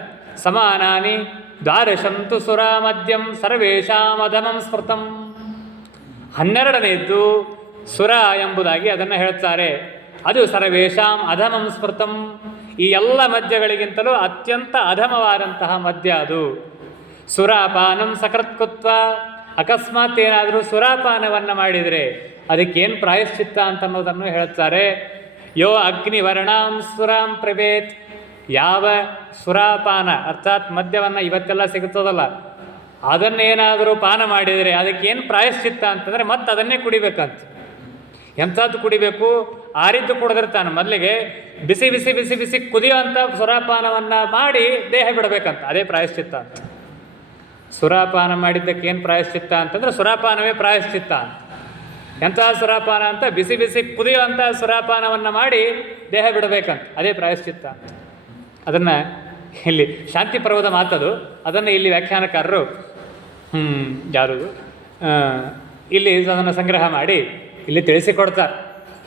ಸಮಾನಾನಿ ದ್ವಾದಶಂತು ಸುರ ಮದ್ಯಂ ಸರ್ವೇಷಾಂ ಅಧಮಂ ಸ್ಮೃತಂ. 12ನೇದ್ದು ಸುರ ಎಂಬುದಾಗಿ ಅದನ್ನು ಹೇಳ್ತಾರೆ. ಅದು ಸರ್ವೇಷಾಂ ಅಧಮಂ ಸ್ಮೃತಂ, ಈ ಎಲ್ಲ ಮದ್ಯಗಳಿಗಿಂತಲೂ ಅತ್ಯಂತ ಅಧಮವಾದಂತಹ ಮದ್ಯ ಅದು. ಸುರಾಪಾನಂ ಸಕೃತ್ಕೃತ್ವ, ಅಕಸ್ಮಾತ್ ಏನಾದರೂ ಸುರಾಪಾನವನ್ನು ಮಾಡಿದರೆ ಅದಕ್ಕೇನು ಪ್ರಾಯಶ್ಚಿತ್ತ ಅಂತನ್ನೋದನ್ನು ಹೇಳ್ತಾರೆ. ಯೋ ಅಗ್ನಿವರ್ಣಾಂ ಸುರಾಂ ಪ್ರಭೇತ್, ಯಾವ ಸುರಾಪಾನ ಅರ್ಥಾತ್ ಮದ್ಯವನ್ನು ಇವತ್ತೆಲ್ಲ ಸಿಗುತ್ತದಲ್ಲ ಅದನ್ನೇನಾದರೂ ಪಾನ ಮಾಡಿದರೆ ಅದಕ್ಕೇನು ಪ್ರಾಯಶ್ಚಿತ್ತ ಅಂತಂದರೆ ಮತ್ತೆ ಅದನ್ನೇ ಕುಡಿಬೇಕಂತ. ಎಂಥದ್ದು ಕುಡಿಬೇಕು? ಆರಿದ್ದು ಕುಡಿದಿರ್ತಾನೆ, ಮೊದಲಿಗೆ ಬಿಸಿ ಬಿಸಿ ಬಿಸಿ ಬಿಸಿ ಕುದಿಯುವಂಥ ಸುರಾಪಾನವನ್ನು ಮಾಡಿ ದೇಹ ಬಿಡಬೇಕಂತ, ಅದೇ ಪ್ರಾಯಶ್ಚಿತ್ತ ಅಂತ. ಸುರಾಪಾನ ಮಾಡಿದ್ದಕ್ಕೆ ಏನು ಪ್ರಾಯಶ್ಚಿತ್ತ ಅಂತಂದರೆ ಸುರಾಪಾನವೇ ಪ್ರಾಯಶ್ಚಿತ್ತ ಅಂತ. ಎಂಥ ಸುರಾಪಾನ ಅಂತ? ಬಿಸಿ ಬಿಸಿ ಕುದಿಯುವಂಥ ಸುರಾಪಾನವನ್ನು ಮಾಡಿ ದೇಹ ಬಿಡಬೇಕಂತ, ಅದೇ ಪ್ರಾಯಶ್ಚಿತ್ತ ಅಂತ. ಅದನ್ನು ಇಲ್ಲಿ ಶಾಂತಿ ಪರ್ವದ ಮಾತದು, ಅದನ್ನು ಇಲ್ಲಿ ವ್ಯಾಖ್ಯಾನಕಾರರು ಯಾರು ಇಲ್ಲಿ ಅದನ್ನು ಸಂಗ್ರಹ ಮಾಡಿ ಇಲ್ಲಿ ತಿಳಿಸಿಕೊಡ್ತಾರೆ.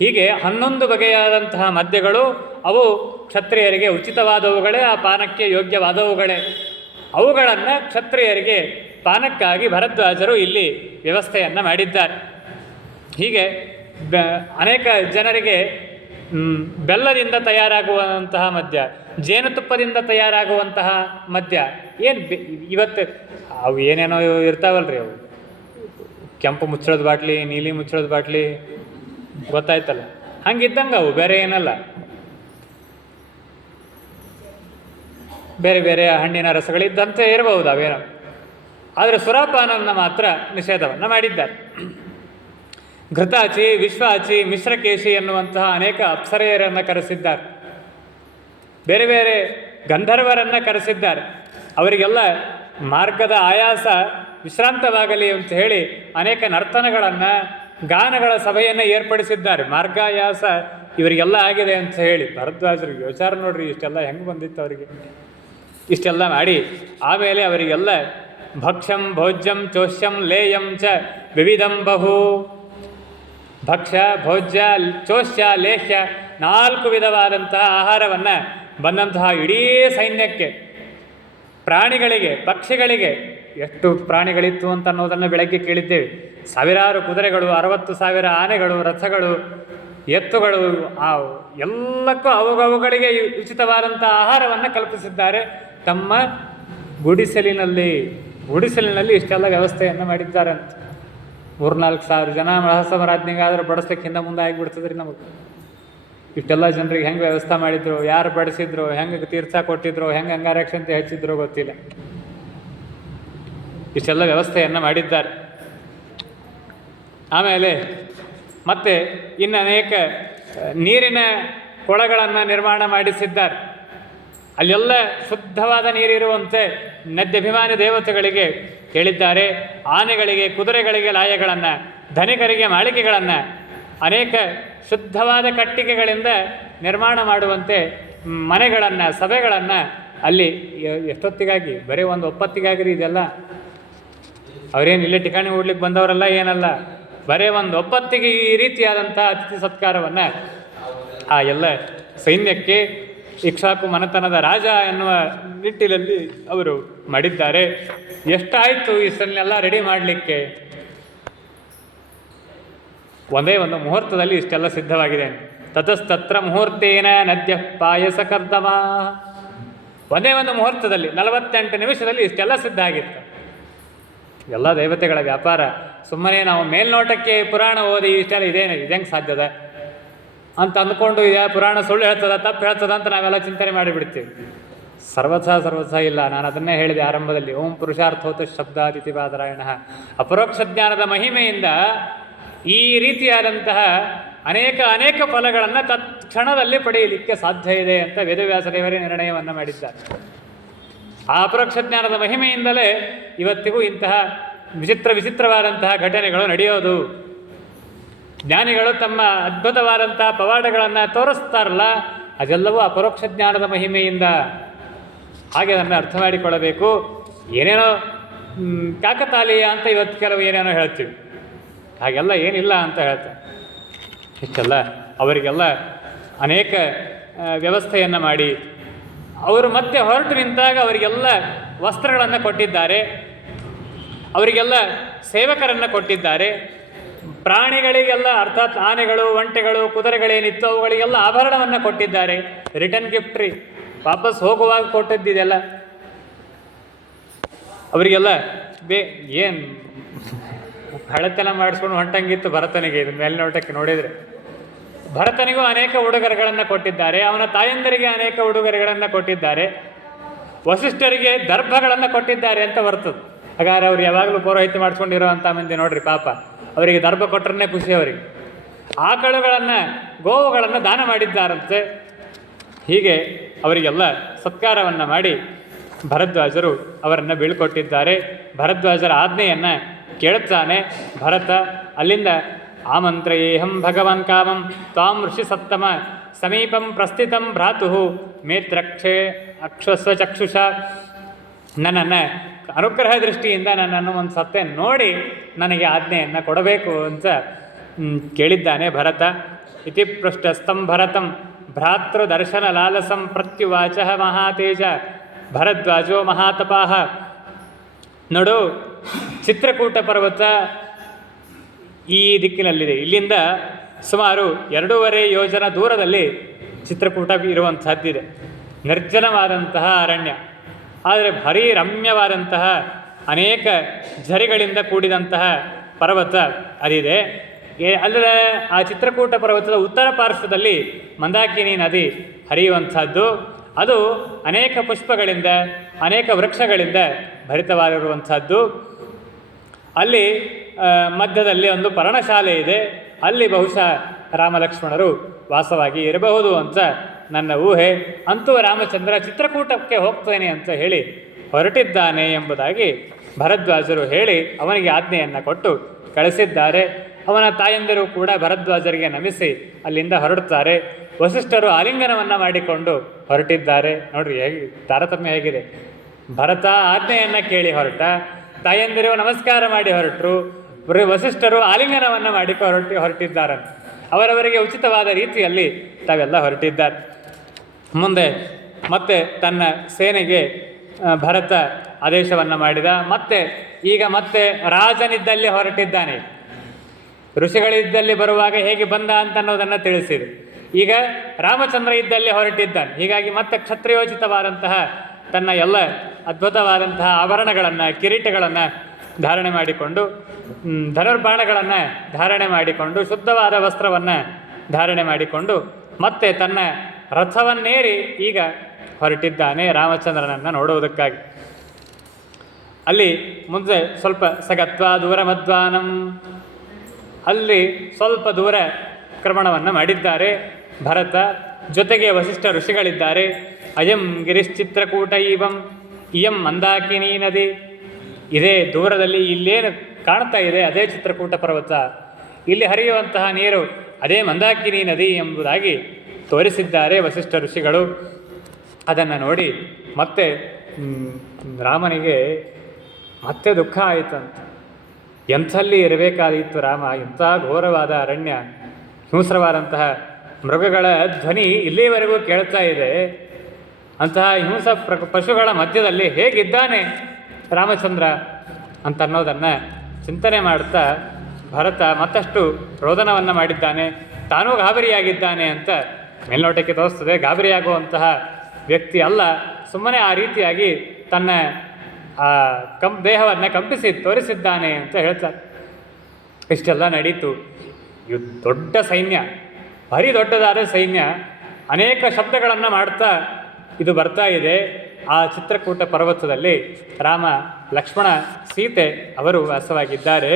ಹೀಗೆ 11 ಬಗೆಯಾದಂತಹ ಮದ್ಯಗಳು ಅವು ಕ್ಷತ್ರಿಯರಿಗೆ ಉಚಿತವಾದವುಗಳೇ, ಆ ಪಾನಕ್ಕೆ ಯೋಗ್ಯವಾದವುಗಳೇ. ಅವುಗಳನ್ನು ಕ್ಷತ್ರಿಯರಿಗೆ ಪಾನಕ್ಕಾಗಿ ಭರದ್ವಾಜರು ಇಲ್ಲಿ ವ್ಯವಸ್ಥೆಯನ್ನು ಮಾಡಿದ್ದಾರೆ. ಹೀಗೆ ಅನೇಕ ಜನರಿಗೆ ಬೆಲ್ಲದಿಂದ ತಯಾರಾಗುವಂತಹ ಮದ್ಯ, ಜೇನುತುಪ್ಪದಿಂದ ತಯಾರಾಗುವಂತಹ ಮದ್ಯ ಏನು ಇವತ್ತು ಅವು ಏನೇನೋ ಇರ್ತಾವಲ್ರಿ, ಅವು ಕೆಂಪು ಮುಚ್ಚಳದ ಬಾಟ್ಲಿ, ನೀಲಿ ಮುಚ್ಚಳದ ಬಾಟ್ಲಿ, ಗೊತ್ತಾಯ್ತಲ್ಲ, ಹಂಗಿದ್ದಂಗೆ ಅವು ಬೇರೆ ಏನಲ್ಲ. ಬೇರೆ ಬೇರೆ ಹಣ್ಣಿನ ರಸಗಳಿದ್ದಂತೆ ಇರಬಹುದು ಅವೇನೋ. ಆದರೆ ಸುರಾಪಾನವನ್ನು ಮಾತ್ರ ನಿಷೇಧವನ್ನು ಮಾಡಿದ್ದಾರೆ. ಘೃತಾಚಿ, ವಿಶ್ವಾಚಿ, ಮಿಶ್ರಕೇಶಿ ಎನ್ನುವಂತಹ ಅನೇಕ ಅಪ್ಸರೆಯರನ್ನು ಕರೆಸಿದ್ದಾರೆ. ಬೇರೆ ಬೇರೆ ಗಂಧರ್ವರನ್ನು ಕರೆಸಿದ್ದಾರೆ. ಅವರಿಗೆಲ್ಲ ಮಾರ್ಗದ ಆಯಾಸ ವಿಶ್ರಾಂತವಾಗಲಿ ಅಂತ ಹೇಳಿ ಅನೇಕ ನರ್ತನಗಳನ್ನು, ಗಾನಗಳ ಸಭೆಯನ್ನು ಏರ್ಪಡಿಸಿದ್ದಾರೆ. ಮಾರ್ಗಾಯಾಸ ಇವರಿಗೆಲ್ಲ ಆಗಿದೆ ಅಂತ ಹೇಳಿ ಭರದ್ವಾಜರಿಗೆ ವಿಚಾರ ನೋಡ್ರಿ, ಇಷ್ಟೆಲ್ಲ ಹೆಂಗೆ ಬಂದಿತ್ತು ಅವರಿಗೆ. ಇಷ್ಟೆಲ್ಲ ಮಾಡಿ ಆಮೇಲೆ ಅವರಿಗೆಲ್ಲ ಭಕ್ಷ್ಯಂ ಭೋಜ್ಯಂ ಚೋಷ್ಯಂ ಲೇಯಂ ಚ ವಿವಿಧಂ ಬಹು. ಭಕ್ಷ್ಯ, ಭೋಜ್ಯ, ಚೋಷ್ಯ, ಲೇಹ್ಯ 4 ವಿಧವಾದಂತಹ ಆಹಾರವನ್ನು ಬಂದಂತಹ ಇಡೀ ಸೈನ್ಯಕ್ಕೆ, ಪ್ರಾಣಿಗಳಿಗೆ, ಪಕ್ಷಿಗಳಿಗೆ, ಎಷ್ಟು ಪ್ರಾಣಿಗಳಿತ್ತು ಅಂತ ಅನ್ನೋದನ್ನು ಬೆಳಗ್ಗೆ ಕೇಳಿದ್ದೇವೆ. ಸಾವಿರಾರು ಕುದುರೆಗಳು, 60,000 ಆನೆಗಳು, ರಥಗಳು, ಎತ್ತುಗಳು, ಎಲ್ಲಕ್ಕೂ ಅವುಗಳಿಗೆ ಉಚಿತವಾದಂಥ ಆಹಾರವನ್ನು ಕಲ್ಪಿಸಿದ್ದಾರೆ. ತಮ್ಮ ಗುಡಿಸಲಿನಲ್ಲಿ ಇಷ್ಟೆಲ್ಲ ವ್ಯವಸ್ಥೆಯನ್ನು ಮಾಡಿದ್ದಾರೆ ಅಂತ. 3,000-4,000 ಜನ ಮಹಾಸಮರಾಜ್ಞಿಗಾದರೂ ಬಡಿಸ್ಲಿಕ್ಕೆ ಹಿಂದೆ ಮುಂದೆ ಆಗಿಬಿಡ್ತದ್ರಿ ನಮಗೆ. ಇಷ್ಟೆಲ್ಲ ಜನರಿಗೆ ಹೆಂಗೆ ವ್ಯವಸ್ಥೆ ಮಾಡಿದ್ರು, ಯಾರು ಬಡಿಸಿದ್ರು, ಹೆಂಗೆ ತೀರ್ಥ ಕೊಟ್ಟಿದ್ರು, ಹೆಂಗೆ ಅಂಗಾರಕ್ಷಂತೆ ಹೆಚ್ಚಿದ್ರು ಗೊತ್ತಿಲ್ಲ. ಇಷ್ಟೆಲ್ಲ ವ್ಯವಸ್ಥೆಯನ್ನು ಮಾಡಿದ್ದಾರೆ. ಆಮೇಲೆ ಮತ್ತೆ ಇನ್ನು ಅನೇಕ ನೀರಿನ ಕೊಳಗಳನ್ನು ನಿರ್ಮಾಣ ಮಾಡಿಸಿದ್ದಾರೆ. ಅಲ್ಲೆಲ್ಲ ಶುದ್ಧವಾದ ನೀರಿರುವಂತೆ ನದ್ಯಭಿಮಾನಿ ದೇವತೆಗಳಿಗೆ ಹೇಳಿದ್ದಾರೆ. ಆನೆಗಳಿಗೆ, ಕುದುರೆಗಳಿಗೆ ಲಾಯಗಳನ್ನು, ಧನಿಕರಿಗೆ ಮಾಳಿಗೆಗಳನ್ನು, ಅನೇಕ ಶುದ್ಧವಾದ ಕಟ್ಟಿಗೆಗಳಿಂದ ನಿರ್ಮಾಣ ಮಾಡುವಂತೆ ಮನೆಗಳನ್ನು, ಸಭೆಗಳನ್ನು ಅಲ್ಲಿ ಎಷ್ಟೊತ್ತಿಗಾಗಿ, ಬರೀ ಒಂದು ಒಪ್ಪತ್ತಿಗಾಗಿ ಇದೆಲ್ಲ. ಅವರೇನು ಇಲ್ಲೇ ಠಿಕಾಣಿ ಹೂಡ್ಲಿಕ್ಕೆ ಬಂದವರಲ್ಲ, ಏನಲ್ಲ, ಬರೀ ಒಂದು ಒಪ್ಪತ್ತಿಗೆ ಈ ರೀತಿಯಾದಂಥ ಅತಿಥಿ ಸತ್ಕಾರವನ್ನು ಆ ಎಲ್ಲ ಸೈನ್ಯಕ್ಕೆ ಇಕ್ಷ್ವಾಕು ಮನೆತನದ ರಾಜ ಎನ್ನುವ ನಿಟ್ಟಿನಲ್ಲಿ ಅವರು ಮಾಡಿದ್ದಾರೆ. ಎಷ್ಟಾಯಿತು ಇಷ್ಟನ್ನೆಲ್ಲ ರೆಡಿ ಮಾಡಲಿಕ್ಕೆ? ಒಂದೇ ಒಂದು ಮುಹೂರ್ತದಲ್ಲಿ ಇಷ್ಟೆಲ್ಲ ಸಿದ್ಧವಾಗಿದೆ. ತತಸ್ತತ್ರ ಮುಹೂರ್ತೇನ ನದ್ಯ ಪಾಯಸ ಕರ್ದಮ. ಒಂದೇ ಒಂದು ಮುಹೂರ್ತದಲ್ಲಿ 48 ನಿಮಿಷದಲ್ಲಿ ಇಷ್ಟೆಲ್ಲ ಸಿದ್ಧ ಆಗಿತ್ತು. ಎಲ್ಲ ದೇವತೆಗಳ ವ್ಯಾಪಾರ. ಸುಮ್ಮನೆ ನಾವು ಮೇಲ್ನೋಟಕ್ಕೆ ಪುರಾಣ ಓದಿ ಇಷ್ಟೆಲ್ಲ ಇದೇಂಗೆ ಸಾಧ್ಯದ ಅಂತ ಅಂದ್ಕೊಂಡು ಪುರಾಣ ಸುಳ್ಳು ಹೇಳ್ತದ, ತಪ್ಪು ಹೇಳ್ತದ ಅಂತ ನಾವೆಲ್ಲ ಚಿಂತನೆ ಮಾಡಿಬಿಡ್ತೀವಿ. ಸರ್ವಥ ಇಲ್ಲ. ನಾನು ಅದನ್ನೇ ಹೇಳಿದೆ ಆರಂಭದಲ್ಲಿ, ಓಂ ಪುರುಷಾರ್ಥೋತ ಶಬ್ದಾದಿತಿ ಬಾದರಾಯಣ. ಅಪರೋಕ್ಷ ಜ್ಞಾನದ ಮಹಿಮೆಯಿಂದ ಈ ರೀತಿಯಾದಂತಹ ಅನೇಕ ಫಲಗಳನ್ನು ತತ್ಕ್ಷಣದಲ್ಲಿ ಪಡೆಯಲಿಕ್ಕೆ ಸಾಧ್ಯ ಇದೆ ಅಂತ ವೇದವ್ಯಾಸ ದೇವರೇ ನಿರ್ಣಯವನ್ನು ಮಾಡಿದ್ದಾರೆ. ಆ ಅಪರೋಕ್ಷ ಜ್ಞಾನದ ಮಹಿಮೆಯಿಂದಲೇ ಇವತ್ತಿಗೂ ಇಂತಹ ವಿಚಿತ್ರವಾದಂತಹ ಘಟನೆಗಳು ನಡೆಯೋದು. ಜ್ಞಾನಿಗಳು ತಮ್ಮ ಅದ್ಭುತವಾದಂತಹ ಪವಾಡಗಳನ್ನು ತೋರಿಸ್ತಾರಲ್ಲ, ಅದೆಲ್ಲವೂ ಅಪರೋಕ್ಷ ಜ್ಞಾನದ ಮಹಿಮೆಯಿಂದ. ಹಾಗೆ ಅದನ್ನು ಅರ್ಥ ಮಾಡಿಕೊಳ್ಳಬೇಕು. ಏನೇನೋ ಕಾಕತಾಳೀಯ ಅಂತ ಇವತ್ತು ಕೆಲವು ಏನೇನೋ ಹೇಳ್ತೀವಿ, ಹಾಗೆಲ್ಲ ಏನಿಲ್ಲ ಅಂತ ಹೇಳ್ತಾರೆ. ಇಷ್ಟೆಲ್ಲ ಅವರಿಗೆಲ್ಲ ಅನೇಕ ವ್ಯವಸ್ಥೆಯನ್ನು ಮಾಡಿ ಅವರು ಮತ್ತೆ ಹೊರಟು ನಿಂತಾಗ ಅವರಿಗೆಲ್ಲ ವಸ್ತ್ರಗಳನ್ನು ಕೊಟ್ಟಿದ್ದಾರೆ, ಅವರಿಗೆಲ್ಲ ಸೇವಕರನ್ನು ಕೊಟ್ಟಿದ್ದಾರೆ. ಪ್ರಾಣಿಗಳಿಗೆಲ್ಲ ಅರ್ಥಾತ್ ಆನೆಗಳು, ಒಂಟೆಗಳು, ಕುದುರೆಗಳೇನಿತ್ತು ಅವುಗಳಿಗೆಲ್ಲ ಆಭರಣವನ್ನು ಕೊಟ್ಟಿದ್ದಾರೆ. ರಿಟರ್ನ್ ಗಿಫ್ಟ್ ರೀ, ವಾಪಸ್ ಹೋಗುವಾಗ ಕೊಟ್ಟದ್ದಿದೆಲ್ಲ. ಅವರಿಗೆಲ್ಲ ಏನು ಹಳತೆಲ್ಲ ಮಾಡಿಸ್ಕೊಂಡು ಹೊಂಟಂಗಿತ್ತು ಭರತನಿಗೆ. ಇದು ಮೇಲ್ನೋಟಕ್ಕೆ ನೋಡಿದರೆ ಭರತನಿಗೂ ಅನೇಕ ಉಡುಗೊರೆಗಳನ್ನು ಕೊಟ್ಟಿದ್ದಾರೆ, ಅವನ ತಾಯಂದರಿಗೆ ಅನೇಕ ಉಡುಗೊರೆಗಳನ್ನು ಕೊಟ್ಟಿದ್ದಾರೆ, ವಸಿಷ್ಠರಿಗೆ ದರ್ಭಗಳನ್ನು ಕೊಟ್ಟಿದ್ದಾರೆ ಅಂತ ಬರ್ತದೆ. ಹಾಗಾದ್ರೆ ಅವ್ರು ಯಾವಾಗಲೂ ಪೌರೋಹಿತ್ಯ ಮಾಡಿಸ್ಕೊಂಡಿರೋ ಅಂಥ ಮಂದಿ ನೋಡ್ರಿ, ಪಾಪ ಅವರಿಗೆ ದರ್ಭ ಕೊಟ್ಟರೆ ಖುಷಿ. ಅವರಿಗೆ ಆಕಳುಗಳನ್ನು, ಗೋವುಗಳನ್ನು ದಾನ ಮಾಡಿದ್ದಾರಂತೆ. ಹೀಗೆ ಅವರಿಗೆಲ್ಲ ಸತ್ಕಾರವನ್ನು ಮಾಡಿ ಭರದ್ವಾಜರು ಅವರನ್ನು ಬೀಳ್ಕೊಟ್ಟಿದ್ದಾರೆ. ಭರದ್ವಾಜರ ಆಜ್ಞೆಯನ್ನು ಕೇಳುತ್ತಾನೆ ಭರತ. ಅಲ್ಲಿಂದ ಆಮಂತ್ರಯೇಹಂ ಭಗವಾನ್ ಕಾಮಂ ತ್ವಾಂ ಋಷಿ ಸತ್ತಮ ಸಮೀಪಂ ಪ್ರಸ್ಥಿತಂ ಭ್ರಾತು ಮೇತ್ರಕ್ಷೇ ಅಕ್ಷಸ್ವ ಚಕ್ಷುಷ. ನನ್ನನ್ನು ಅನುಗ್ರಹ ದೃಷ್ಟಿಯಿಂದ ನನ್ನನ್ನು ಒಂದು ಸತ್ತೆ ನೋಡಿ ನನಗೆ ಆಜ್ಞೆಯನ್ನು ಕೊಡಬೇಕು ಅಂತ ಕೇಳಿದ್ದಾನೆ ಭರತ. ಇತಿ ಪೃಷ್ಟಸ್ಥಂ ಭರತಂ ಭ್ರಾತೃದರ್ಶನ ಲಾಲಸಂ ಪ್ರತ್ಯುವಾಚ ಮಹಾತೇಜ ಭರದ್ವಾಜೋ ಮಹಾತಪಾಹ. ನೋಡು, ಚಿತ್ರಕೂಟ ಪರ್ವತ ಈ ದಿಕ್ಕಿನಲ್ಲಿದೆ. ಇಲ್ಲಿಂದ ಸುಮಾರು 2.5 ಯೋಜನ ದೂರದಲ್ಲಿ ಚಿತ್ರಕೂಟ ಇರುವಂಥದ್ದಿದೆ. ನಿರ್ಜನವಾದಂತಹ ಅರಣ್ಯ, ಆದರೆ ಭಾರೀ ರಮ್ಯವಾದಂತಹ ಅನೇಕ ಝರಿಗಳಿಂದ ಕೂಡಿದಂತಹ ಪರ್ವತ ಅದಿದೆ. ಅಲ್ಲದೆ ಆ ಚಿತ್ರಕೂಟ ಪರ್ವತದ ಉತ್ತರ ಪಾರ್ಶ್ವದಲ್ಲಿ ಮಂದಾಕಿನಿ ನದಿ ಹರಿಯುವಂಥದ್ದು. ಅದು ಅನೇಕ ಪುಷ್ಪಗಳಿಂದ, ಅನೇಕ ವೃಕ್ಷಗಳಿಂದ ಭರಿತವಾಗಿರುವಂಥದ್ದು. ಅಲ್ಲಿ ಮಧ್ಯದಲ್ಲಿ ಒಂದು ಪರ್ಣಶಾಲೆ ಇದೆ. ಅಲ್ಲಿ ಬಹುಶಃ ರಾಮಲಕ್ಷ್ಮಣರು ವಾಸವಾಗಿ ಇರಬಹುದು ಅಂತ ನನ್ನ ಊಹೆ. ಅಂತೂ ರಾಮಚಂದ್ರ ಚಿತ್ರಕೂಟಕ್ಕೆ ಹೋಗ್ತೇನೆ ಅಂತ ಹೇಳಿ ಹೊರಟಿದ್ದಾನೆ ಎಂಬುದಾಗಿ ಭರದ್ವಾಜರು ಹೇಳಿ ಅವನಿಗೆ ಆಜ್ಞೆಯನ್ನು ಕೊಟ್ಟು ಕಳಿಸಿದ್ದಾರೆ. ಅವನ ತಾಯಂದಿರು ಕೂಡ ಭರದ್ವಾಜರಿಗೆ ನಮಿಸಿ ಅಲ್ಲಿಂದ ಹೊರಡುತ್ತಾರೆ. ವಸಿಷ್ಠರು ಆಲಿಂಗನವನ್ನು ಮಾಡಿಕೊಂಡು ಹೊರಟಿದ್ದಾರೆ. ನೋಡ್ರಿ ಹೇಗೆ ತಾರತಮ್ಯ ಹೇಗಿದೆ. ಭರತ ಆಜ್ಞೆಯನ್ನು ಕೇಳಿ ಹೊರಟ, ತಾಯಂದಿರು ನಮಸ್ಕಾರ ಮಾಡಿ ಹೊರಟರು, ವಸಿಷ್ಠರು ಆಲಿಂಗನವನ್ನು ಮಾಡಿ ಹೊರಟಿದ್ದಾರೆ. ಅವರವರಿಗೆ ಉಚಿತವಾದ ರೀತಿಯಲ್ಲಿ ತಾವೆಲ್ಲ ಹೊರಟಿದ್ದಾರೆ. ಮುಂದೆ ಮತ್ತೆ ತನ್ನ ಸೇನೆಗೆ ಭರತ ಆದೇಶವನ್ನು ಮಾಡಿದ. ಈಗ ಮತ್ತೆ ರಾಜನಿದ್ದಲ್ಲಿ ಹೊರಟಿದ್ದಾನೆ. ಋಷಿಗಳಿದ್ದಲ್ಲಿ ಬರುವಾಗ ಹೇಗೆ ಬಂದ ಅಂತ ಅನ್ನೋದನ್ನು ತಿಳಿಸಿದೆ. ಈಗ ರಾಮಚಂದ್ರ ಇದ್ದಲ್ಲಿ ಹೊರಟಿದ್ದಾನೆ. ಹೀಗಾಗಿ ಮತ್ತೆ ಕ್ಷತ್ರಿಯೋಚಿತವಾದಂತಹ ತನ್ನ ಎಲ್ಲ ಅದ್ಭುತವಾದಂತಹ ಆಭರಣಗಳನ್ನು, ಕಿರೀಟಗಳನ್ನು ಧಾರಣೆ ಮಾಡಿಕೊಂಡು, ಧನುರ್ಬಾಣಗಳನ್ನು ಧಾರಣೆ ಮಾಡಿಕೊಂಡು, ಶುದ್ಧವಾದ ವಸ್ತ್ರವನ್ನು ಧಾರಣೆ ಮಾಡಿಕೊಂಡು ಮತ್ತೆ ತನ್ನ ರಥವನ್ನೇರಿ ಈಗ ಹೊರಟಿದ್ದಾನೆ ರಾಮಚಂದ್ರನನ್ನು ನೋಡುವುದಕ್ಕಾಗಿ. ಅಲ್ಲಿ ಮುಂದೆ ಸ್ವಲ್ಪ ಸಗತ್ವ ದೂರ ಮಧ್ವಾನಂ, ಅಲ್ಲಿ ಸ್ವಲ್ಪ ದೂರ ಕ್ರಮಣವನ್ನು ಮಾಡಿದ್ದಾರೆ ಭರತ. ಜೊತೆಗೆ ವಸಿಷ್ಠ ಋಷಿಗಳಿದ್ದಾರೆ. ಅಯಂ ಗಿರಿಶ್ಚಿತ್ರಕೂಟ ಇಯಂ ಮಂದಾಕಿನಿ ನದಿ. ಇದೇ ದೂರದಲ್ಲಿ ಇಲ್ಲೇನು ಕಾಣ್ತಾ ಇದೆ ಅದೇ ಚಿತ್ರಕೂಟ ಪರ್ವತ, ಇಲ್ಲಿ ಹರಿಯುವಂತಹ ನೀರು ಅದೇ ಮಂದಾಕಿನಿ ನದಿ ಎಂಬುದಾಗಿ ತೋರಿಸಿದ್ದಾರೆ ವಸಿಷ್ಠ ಋಷಿಗಳು. ಅದನ್ನು ನೋಡಿ ಮತ್ತೆ ರಾಮನಿಗೆ ಮತ್ತೆ ದುಃಖ ಆಯಿತಂತ. ಎಂಥಲ್ಲಿ ಇರಬೇಕಾಗಿತ್ತು ರಾಮ, ಇಂಥ ಘೋರವಾದ ಅರಣ್ಯ, ಹಿಂಸ್ರವಾದಂತಹ ಮೃಗಗಳ ಧ್ವನಿ ಇಲ್ಲಿವರೆಗೂ ಕೇಳ್ತಾ ಇದೆ. ಅಂತಹ ಹಿಂಸ ಪಶುಗಳ ಮಧ್ಯದಲ್ಲಿ ಹೇಗಿದ್ದಾನೆ ರಾಮಚಂದ್ರ ಅಂತ ಅನ್ನೋದನ್ನು ಚಿಂತನೆ ಮಾಡುತ್ತಾ ಭರತ ಮತ್ತಷ್ಟು ರೋದನವನ್ನು ಮಾಡಿದ್ದಾನೆ. ತಾನೂ ಗಾಬರಿಯಾಗಿದ್ದಾನೆ ಅಂತ ಮೇಲ್ನೋಟಕ್ಕೆ ತೋರಿಸ್ತದೆ. ಗಾಬರಿಯಾಗುವಂತಹ ವ್ಯಕ್ತಿ ಅಲ್ಲ, ಸುಮ್ಮನೆ ಆ ರೀತಿಯಾಗಿ ತನ್ನ ದೇಹವನ್ನು ಕಂಪಿಸಿ ತೋರಿಸಿದ್ದಾನೆ ಅಂತ ಹೇಳ್ತಾರೆ. ಇಷ್ಟೆಲ್ಲ ನಡೀತು. ದೊಡ್ಡ ಸೈನ್ಯ, ಭಾರಿ ದೊಡ್ಡದಾದ ಸೈನ್ಯ, ಅನೇಕ ಶಬ್ದಗಳನ್ನು ಮಾಡ್ತಾ ಇದು ಬರ್ತಾ ಇದೆ. ಆ ಚಿತ್ರಕೂಟ ಪರ್ವತದಲ್ಲಿ ರಾಮ, ಲಕ್ಷ್ಮಣ, ಸೀತೆ ಅವರು ವಾಸವಾಗಿದ್ದಾರೆ.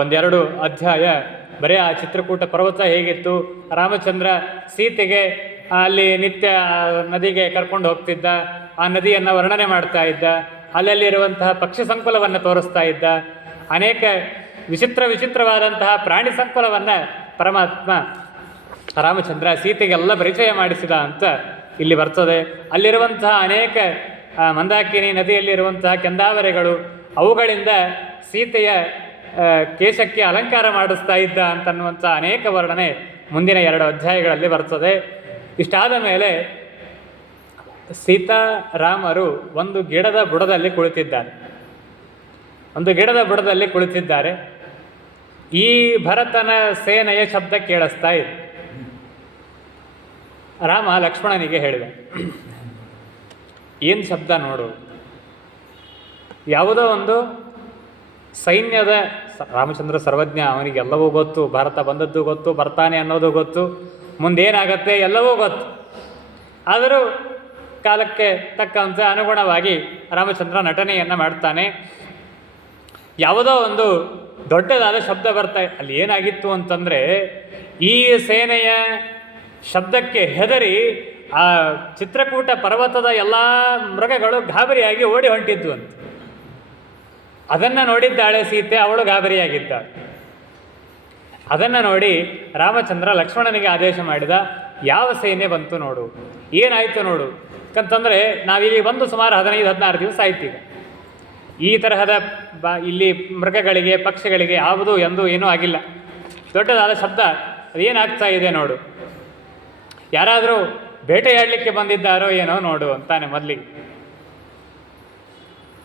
1-2 ಅಧ್ಯಾಯ ಬರೀ ಆ ಚಿತ್ರಕೂಟ ಪರ್ವತ ಹೇಗಿತ್ತು, ರಾಮಚಂದ್ರ ಸೀತೆಗೆ ಅಲ್ಲಿ ನಿತ್ಯ ನದಿಗೆ ಕರ್ಕೊಂಡು ಹೋಗ್ತಿದ್ದ, ಆ ನದಿಯನ್ನು ವರ್ಣನೆ ಮಾಡ್ತಾ ಇದ್ದ, ಅಲ್ಲಲ್ಲಿರುವಂತಹ ಪಕ್ಷಿ ಸಂಕುಲವನ್ನು ತೋರಿಸ್ತಾ ಇದ್ದ, ಅನೇಕ ವಿಚಿತ್ರವಾದಂತಹ ಪ್ರಾಣಿ ಸಂಕುಲವನ್ನು ಪರಮಾತ್ಮ ರಾಮಚಂದ್ರ ಸೀತೆಗೆಲ್ಲ ಪರಿಚಯ ಮಾಡಿಸಿದ ಅಂತ ಇಲ್ಲಿ ಬರ್ತದೆ. ಅಲ್ಲಿರುವಂತಹ ಅನೇಕ ಮಂದಾಕಿನಿ ನದಿಯಲ್ಲಿರುವಂತಹ ಕೆಂದಾವರೆಗಳು ಅವುಗಳಿಂದ ಸೀತೆಯ ಕೇಶಕ್ಕೆ ಅಲಂಕಾರ ಮಾಡಿಸ್ತಾ ಇದ್ದ ಅಂತನ್ನುವಂಥ ಅನೇಕ ವರ್ಣನೆ ಮುಂದಿನ 2 ಅಧ್ಯಾಯಗಳಲ್ಲಿ ಬರ್ತದೆ. ಇಷ್ಟಾದ ಮೇಲೆ ಸೀತಾರಾಮರು ಒಂದು ಗಿಡದ ಬುಡದಲ್ಲಿ ಕುಳಿತಿದ್ದಾರೆ. ಈ ಭರತನ ಸೇನೆಯ ಶಬ್ದ ಕೇಳಿಸ್ತಾ ಇದೆ. ರಾಮ ಲಕ್ಷ್ಮಣನಿಗೆ ಹೇಳಿದ, ಏನು ಶಬ್ದ ನೋಡು, ಯಾವುದೋ ಒಂದು ಸೈನ್ಯದ, ರಾಮಚಂದ್ರ ಸರ್ವಜ್ಞ, ಅವನಿಗೆಲ್ಲವೂ ಗೊತ್ತು, ಭಾರತ ಬಂದದ್ದು ಗೊತ್ತು, ಬರ್ತಾನೆ ಅನ್ನೋದು ಗೊತ್ತು, ಮುಂದೇನಾಗತ್ತೆ ಎಲ್ಲವೂ ಗೊತ್ತು. ಆದರೂ ಕಾಲಕ್ಕೆ ತಕ್ಕಂತೆ ಅನುಗುಣವಾಗಿ ರಾಮಚಂದ್ರ ನಟನೆಯನ್ನು ಮಾಡ್ತಾನೆ. ಯಾವುದೋ ಒಂದು ದೊಡ್ಡದಾದ ಶಬ್ದ ಬರ್ತಾ, ಅಲ್ಲಿ ಏನಾಗಿತ್ತು ಅಂತಂದರೆ, ಈ ಸೇನೆಯ ಶಬ್ದಕ್ಕೆ ಹೆದರಿ ಆ ಚಿತ್ರಕೂಟ ಪರ್ವತದ ಎಲ್ಲ ಮೃಗಗಳು ಗಾಬರಿಯಾಗಿ ಓಡಿ ಹೊಂಟಿದ್ವು ಅಂತ. ಅದನ್ನು ನೋಡಿದ್ದಾಳೆ ಸೀತೆ, ಅವಳು ಗಾಬರಿಯಾಗಿದ್ದಾಳೆ. ಅದನ್ನು ನೋಡಿ ರಾಮಚಂದ್ರ ಲಕ್ಷ್ಮಣನಿಗೆ ಆದೇಶ ಮಾಡಿದ, ಯಾವ ಸೇನೆ ಬಂತು ನೋಡು, ಏನಾಯಿತು ನೋಡು. ಯಾಕಂತಂದರೆ ನಾವಿಲ್ಲಿ ಬಂದು ಸುಮಾರು 15-16 ದಿವಸ ಆಯ್ತು. ಈಗ ಈ ತರಹದ ಇಲ್ಲಿ ಮೃಗಗಳಿಗೆ ಪಕ್ಷಿಗಳಿಗೆ ಯಾವುದೂ ಎಂದೂ ಏನೂ ಆಗಿಲ್ಲ. ದೊಡ್ಡದಾದ ಶಬ್ದ, ಅದೇನಾಗ್ತಾ ಇದೆ ನೋಡು, ಯಾರಾದರೂ ಬೇಟೆಯಾಡಲಿಕ್ಕೆ ಬಂದಿದ್ದಾರೋ ಏನೋ ನೋಡು ಅಂತಾನೆ ಮೊದಲಿಗೆ.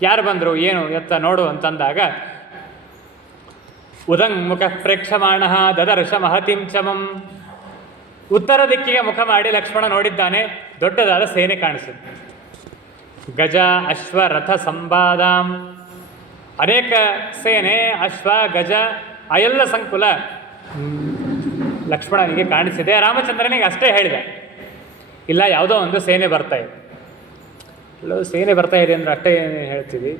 ಯಾರು ಬಂದರು, ಏನು ಎತ್ತ ನೋಡು ಅಂತಂದಾಗ, ಉದಂಗ್ಮುಖ ಪ್ರೇಕ್ಷಮಾಣ ದದರ್ಶ ಮಹತಿಂ ಚಮಂ. ಉತ್ತರ ದಿಕ್ಕಿಗೆ ಮುಖ ಮಾಡಿ ಲಕ್ಷ್ಮಣ ನೋಡಿದ್ದಾನೆ. ದೊಡ್ಡದಾದ ಸೇನೆ ಕಾಣಿಸಿದೆ. ಗಜ ಅಶ್ವ ರಥ ಸಂವಾದಾಂ, ಅನೇಕ ಸೇನೆ, ಅಶ್ವ ಗಜ ಆ ಎಲ್ಲ ಸಂಕುಲ ಲಕ್ಷ್ಮಣನಿಗೆ ಕಾಣಿಸಿದೆ. ರಾಮಚಂದ್ರನಿಗೆ ಅಷ್ಟೇ ಹೇಳಿದ, ಇಲ್ಲ ಯಾವುದೋ ಒಂದು ಸೇನೆ ಬರ್ತಾ ಇದೆ. ಸೇನೆ ಬರ್ತಾ ಇದೆ ಅಂದರೆ ಅಷ್ಟೇ ಹೇಳ್ತೀವಿ,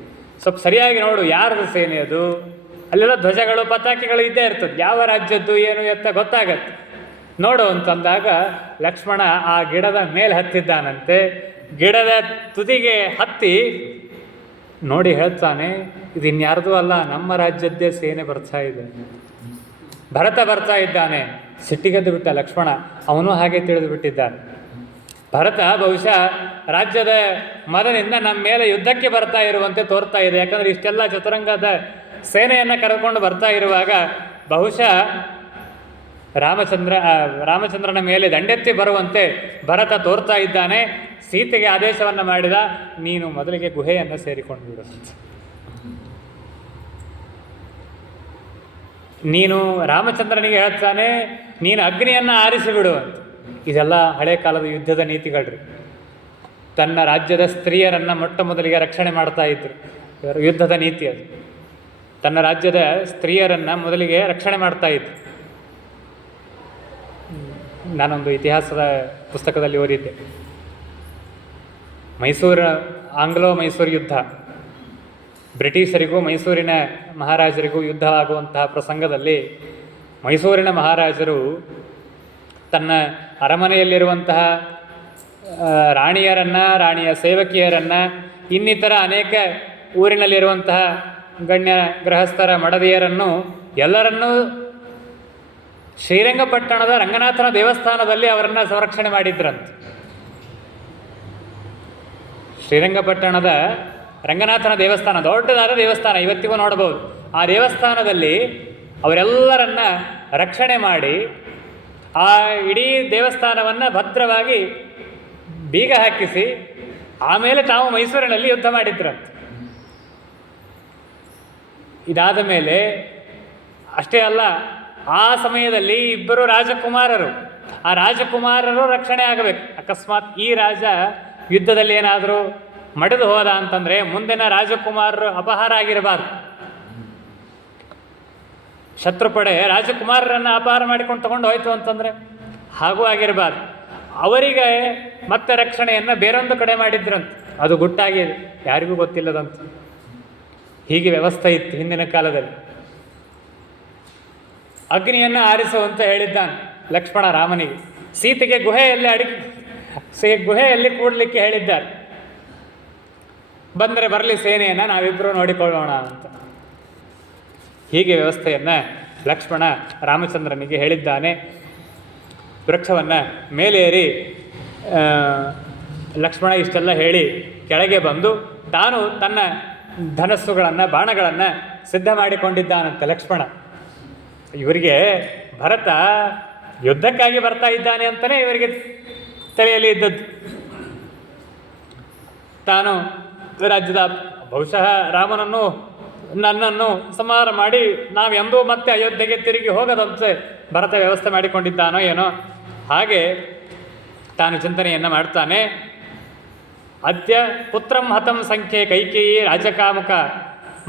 ಸ್ವಲ್ಪ ಸರಿಯಾಗಿ ನೋಡು ಯಾರದು ಸೇನೆ ಅದು. ಅಲ್ಲೆಲ್ಲ ಧ್ವಜಗಳು ಪತಾಕೆಗಳು ಇದ್ದೇ ಇರ್ತದೆ, ಯಾವ ರಾಜ್ಯದ್ದು ಏನು ಎತ್ತ ಗೊತ್ತಾಗತ್ತೆ ನೋಡು ಅಂತಂದಾಗ ಲಕ್ಷ್ಮಣ ಆ ಗಿಡದ ಮೇಲೆ ಹತ್ತಿದ್ದಾನಂತೆ. ಗಿಡದ ತುದಿಗೆ ಹತ್ತಿ ನೋಡಿ ಹೇಳ್ತಾನೆ, ಇದು ಇನ್ಯಾರ್ದೂ ಅಲ್ಲ, ನಮ್ಮ ರಾಜ್ಯದ್ದೇ ಸೇನೆ ಬರ್ತಾ ಇದೆ, ಭರತ ಬರ್ತಾ ಇದ್ದಾನೆ. ಸಿಟ್ಟಿಗೆದ್ದು ಬಿಟ್ಟ ಲಕ್ಷ್ಮಣ, ಅವನು ಹಾಗೆ ತಿಳಿದು ಬಿಟ್ಟಿದ್ದಾನೆ. ಭರತ ಬಹುಶಃ ರಾಜ್ಯದ ಮದನಿಂದ ನಮ್ಮ ಮೇಲೆ ಯುದ್ಧಕ್ಕೆ ಬರ್ತಾ ಇರುವಂತೆ ತೋರ್ತಾ ಇದೆ. ಯಾಕಂದರೆ ಇಷ್ಟೆಲ್ಲ ಚತುರಂಗದ ಸೇನೆಯನ್ನು ಕರೆದುಕೊಂಡು ಬರ್ತಾ ಇರುವಾಗ ಬಹುಶಃ ರಾಮಚಂದ್ರನ ಮೇಲೆ ದಂಡೆತ್ತಿ ಬರುವಂತೆ ಭರತ ತೋರ್ತಾ ಇದ್ದಾನೆ. ಸೀತೆಗೆ ಆದೇಶವನ್ನು ಮಾಡಿದ, ನೀನು ಮೊದಲಿಗೆ ಗುಹೆಯನ್ನು ಸೇರಿಕೊಂಡು ಬಿಡು, ನೀನು ರಾಮಚಂದ್ರನಿಗೆ ಹೇಳ್ತಾನೆ, ನೀನು ಅಗ್ನಿಯನ್ನು ಆರಿಸಿಬಿಡು ಅಂತ. ಇದೆಲ್ಲ ಹಳೆ ಕಾಲದ ಯುದ್ಧದ ನೀತಿಗಳ್ರಿ. ತನ್ನ ರಾಜ್ಯದ ಸ್ತ್ರೀಯರನ್ನು ಮೊಟ್ಟ ಮೊದಲಿಗೆ ರಕ್ಷಣೆ ಮಾಡ್ತಾ ಇದ್ರು, ಯುದ್ಧದ ನೀತಿ ಅದು. ತನ್ನ ರಾಜ್ಯದ ಸ್ತ್ರೀಯರನ್ನು ಮೊದಲಿಗೆ ರಕ್ಷಣೆ ಮಾಡ್ತಾ ಇದ್ರು. ನಾನೊಂದು ಇತಿಹಾಸದ ಪುಸ್ತಕದಲ್ಲಿ ಓದಿದ್ದೆ, ಆಂಗ್ಲೋ ಮೈಸೂರು ಯುದ್ಧ, ಬ್ರಿಟಿಷರಿಗೂ ಮೈಸೂರಿನ ಮಹಾರಾಜರಿಗೂ ಯುದ್ಧ ಆಗುವಂತಹ ಪ್ರಸಂಗದಲ್ಲಿ ಮೈಸೂರಿನ ಮಹಾರಾಜರು ತನ್ನ ಅರಮನೆಯಲ್ಲಿರುವಂತಹ ರಾಣಿಯರನ್ನು, ರಾಣಿಯ ಸೇವಕಿಯರನ್ನು, ಇನ್ನಿತರ ಅನೇಕ ಊರಿನಲ್ಲಿರುವಂತಹ ಗಣ್ಯ ಗೃಹಸ್ಥರ ಮಡದಿಯರನ್ನು ಎಲ್ಲರನ್ನೂ ಶ್ರೀರಂಗಪಟ್ಟಣದ ರಂಗನಾಥನ ದೇವಸ್ಥಾನದಲ್ಲಿ ಅವರನ್ನು ಸಂರಕ್ಷಣೆ ಮಾಡಿದ್ರಂತೆ. ಶ್ರೀರಂಗಪಟ್ಟಣದ ರಂಗನಾಥನ ದೇವಸ್ಥಾನ ದೊಡ್ಡದಾದ ದೇವಸ್ಥಾನ, ಇವತ್ತಿಗೂ ನೋಡಬಹುದು. ಆ ದೇವಸ್ಥಾನದಲ್ಲಿ ಅವರೆಲ್ಲರನ್ನ ರಕ್ಷಣೆ ಮಾಡಿ ಆ ಇಡೀ ದೇವಸ್ಥಾನವನ್ನು ಭದ್ರವಾಗಿ ಬೀಗ ಹಾಕಿಸಿ ಆಮೇಲೆ ತಾವು ಮೈಸೂರಿನಲ್ಲಿ ಯುದ್ಧ ಮಾಡಿದ್ರಂತೆ. ಇದಾದ ಮೇಲೆ ಅಷ್ಟೇ ಅಲ್ಲ, ಆ ಸಮಯದಲ್ಲಿ ಇಬ್ಬರು ರಾಜಕುಮಾರರು, ಆ ರಾಜಕುಮಾರರು ರಕ್ಷಣೆ ಆಗಬೇಕು. ಅಕಸ್ಮಾತ್ ಈ ರಾಜ ಯುದ್ಧದಲ್ಲಿ ಏನಾದರೂ ಮಡಿದು ಹೋದ ಅಂತಂದರೆ ಮುಂದಿನ ರಾಜಕುಮಾರರು ಅಪಹಾರ ಆಗಿರಬಾರ್ದು. ಶತ್ರುಪಡೆ ರಾಜಕುಮಾರರನ್ನು ಅಪಹಾರ ಮಾಡಿಕೊಂಡು ತಗೊಂಡು ಹೋಯ್ತು ಅಂತಂದರೆ ಹಾಗೂ ಆಗಿರಬಾರ್ದು. ಅವರಿಗೆ ಮತ್ತೆ ರಕ್ಷಣೆಯನ್ನು ಬೇರೊಂದು ಕಡೆ ಮಾಡಿದ್ರಂತೆ. ಅದು ಗುಟ್ಟಾಗಿ ಯಾರಿಗೂ ಗೊತ್ತಿಲ್ಲದಂತೆ. ಹೀಗೆ ವ್ಯವಸ್ಥೆ ಇತ್ತು ಹಿಂದಿನ ಕಾಲದಲ್ಲಿ. ಅಗ್ನಿಯನ್ನು ಆರಿಸುವಂತ ಹೇಳಿದ್ದಾನೆ ಲಕ್ಷ್ಮಣ ರಾಮನಿಗೆ. ಸೀತೆಗೆ ಗುಹೆಯಲ್ಲಿ ಕೂಡಲಿಕ್ಕೆ ಹೇಳಿದ್ದಾರೆ. ಬಂದರೆ ಬರಲಿ ಸೇನೆಯನ್ನು, ನಾವಿಬ್ಬರು ನೋಡಿಕೊಳ್ಳೋಣ ಅಂತ. ಹೀಗೆ ವ್ಯವಸ್ಥೆಯನ್ನು ಲಕ್ಷ್ಮಣ ರಾಮಚಂದ್ರನಿಗೆ ಹೇಳಿದ್ದಾನೆ. ವೃಕ್ಷವನ್ನು ಮೇಲೇರಿ ಲಕ್ಷ್ಮಣ ಇಷ್ಟೆಲ್ಲ ಹೇಳಿ ಕೆಳಗೆ ಬಂದು ತಾನು ತನ್ನ ಧನಸ್ಸುಗಳನ್ನು ಬಾಣಗಳನ್ನು ಸಿದ್ಧ ಮಾಡಿಕೊಂಡಿದ್ದಾನಂತೆ ಲಕ್ಷ್ಮಣ. ಇವರಿಗೆ ಭರತ ಯುದ್ಧಕ್ಕಾಗಿ ಬರ್ತಾ ಇದ್ದಾನೆ ಅಂತಲೇ ಇವರಿಗೆ ತಲೆಯಲ್ಲಿ ಇದ್ದದ್ದು. ತಾನು ರಾಜ್ಯದ ಬಹುಶಃ ರಾಮನನ್ನು ನನ್ನನ್ನು ಸಂಹಾರ ಮಾಡಿ ನಾವೆಂದೂ ಮತ್ತೆ ಅಯೋಧ್ಯೆಗೆ ತಿರುಗಿ ಹೋಗದಂತೆ ಭರತ ವ್ಯವಸ್ಥೆ ಮಾಡಿಕೊಂಡಿದ್ದಾನೋ ಏನೋ. ಹಾಗೆ ತಾನು ಚಿಂತನೆಯನ್ನು ಮಾಡ್ತಾನೆ. ಅದ್ಯ ಪುತ್ರಂ ಹತಂ ಸಂಖ್ಯೆ ಕೈಕೇಯಿ ರಾಜಕಾಮುಕ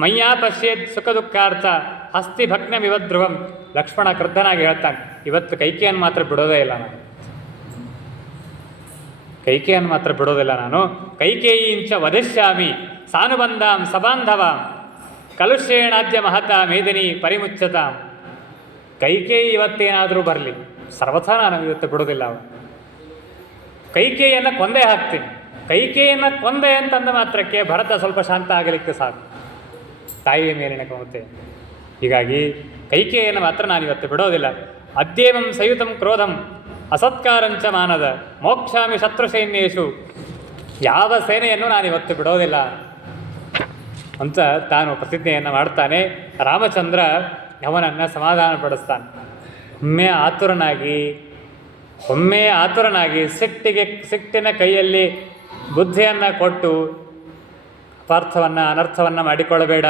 ಮಯ್ಯಾ ಪಶ್ಯೇತ್ ಸುಖ ದುಃಖಾರ್ಥ ಹಸ್ತಿ ಭಗ್ನಮಿವ ಧ್ರುವಂ. ಲಕ್ಷ್ಮಣ ಕ್ರುದ್ಧನಾಗಿ ಹೇಳ್ತಾನೆ, ಇವತ್ತು ಕೈಕೇಯನ್ನು ಮಾತ್ರ ಬಿಡೋದೇ ಇಲ್ಲ ನಾನು, ಕೈಕೇಯನ್ನು ಮಾತ್ರ ಬಿಡೋದಿಲ್ಲ ನಾನು. ಕೈಕೇಯಿಂಚ ವಧಿಷ್ಯಾಮಿ ಸಾನುಬಂಧಾಂ ಸಬಾಂಧವಾಂ ಕಲುಷ್ಯೇಣಾದ್ಯ ಮಹತಾ ಮೇದಿನಿ ಪರಿಮುಚ್ಚತಾಂ. ಕೈಕೇಯಿ ಇವತ್ತೇನಾದರೂ ಬರಲಿ, ಸರ್ವಥಾ ನಾನು ಇವತ್ತು ಬಿಡೋದಿಲ್ಲ. ಅವನು ಕೈಕೇಯಿಯನ್ನು ಕೊಂದೇ ಹಾಕ್ತೀನಿ. ಕೈಕೇಯಿಯನ್ನು ಕೊಂದೆ ಅಂತಂದ ಮಾತ್ರಕ್ಕೆ ಭರತ ಸ್ವಲ್ಪ ಶಾಂತ ಆಗಲಿಕ್ಕೆ ಸಾಕು, ತಾಯಿಯ ಮೇಲಿನ ಮಮತೆ. ಹೀಗಾಗಿ ಕೈಕೇಯಿಯನ್ನು ಮಾತ್ರ ನಾನು ಇವತ್ತು ಬಿಡೋದಿಲ್ಲ. ಅದ್ಯೇವಂ ಸಂಯುತಂ ಕ್ರೋಧಂ ಅಸತ್ಕಾರಂಚ ಮಾನದ ಮೋಕ್ಷಾಮಿ ಶತ್ರು ಸೈನ್ಯೇಶು. ಯಾವ ಸೇನೆಯನ್ನು ನಾನು ಇವತ್ತು ಬಿಡೋದಿಲ್ಲ ಅಂತ ತಾನು ಪ್ರತಿಜ್ಞೆಯನ್ನು ಮಾಡ್ತಾನೆ. ರಾಮಚಂದ್ರ ಅವನನ್ನು ಸಮಾಧಾನಪಡಿಸ್ತಾನೆ. ಒಮ್ಮೆ ಆತುರನಾಗಿ ಸಿಟ್ಟಿನ ಕೈಯಲ್ಲಿ ಬುದ್ಧಿಯನ್ನು ಕೊಟ್ಟು ಅಪಾರ್ಥವನ್ನು ಅನರ್ಥವನ್ನು ಮಾಡಿಕೊಳ್ಳಬೇಡ.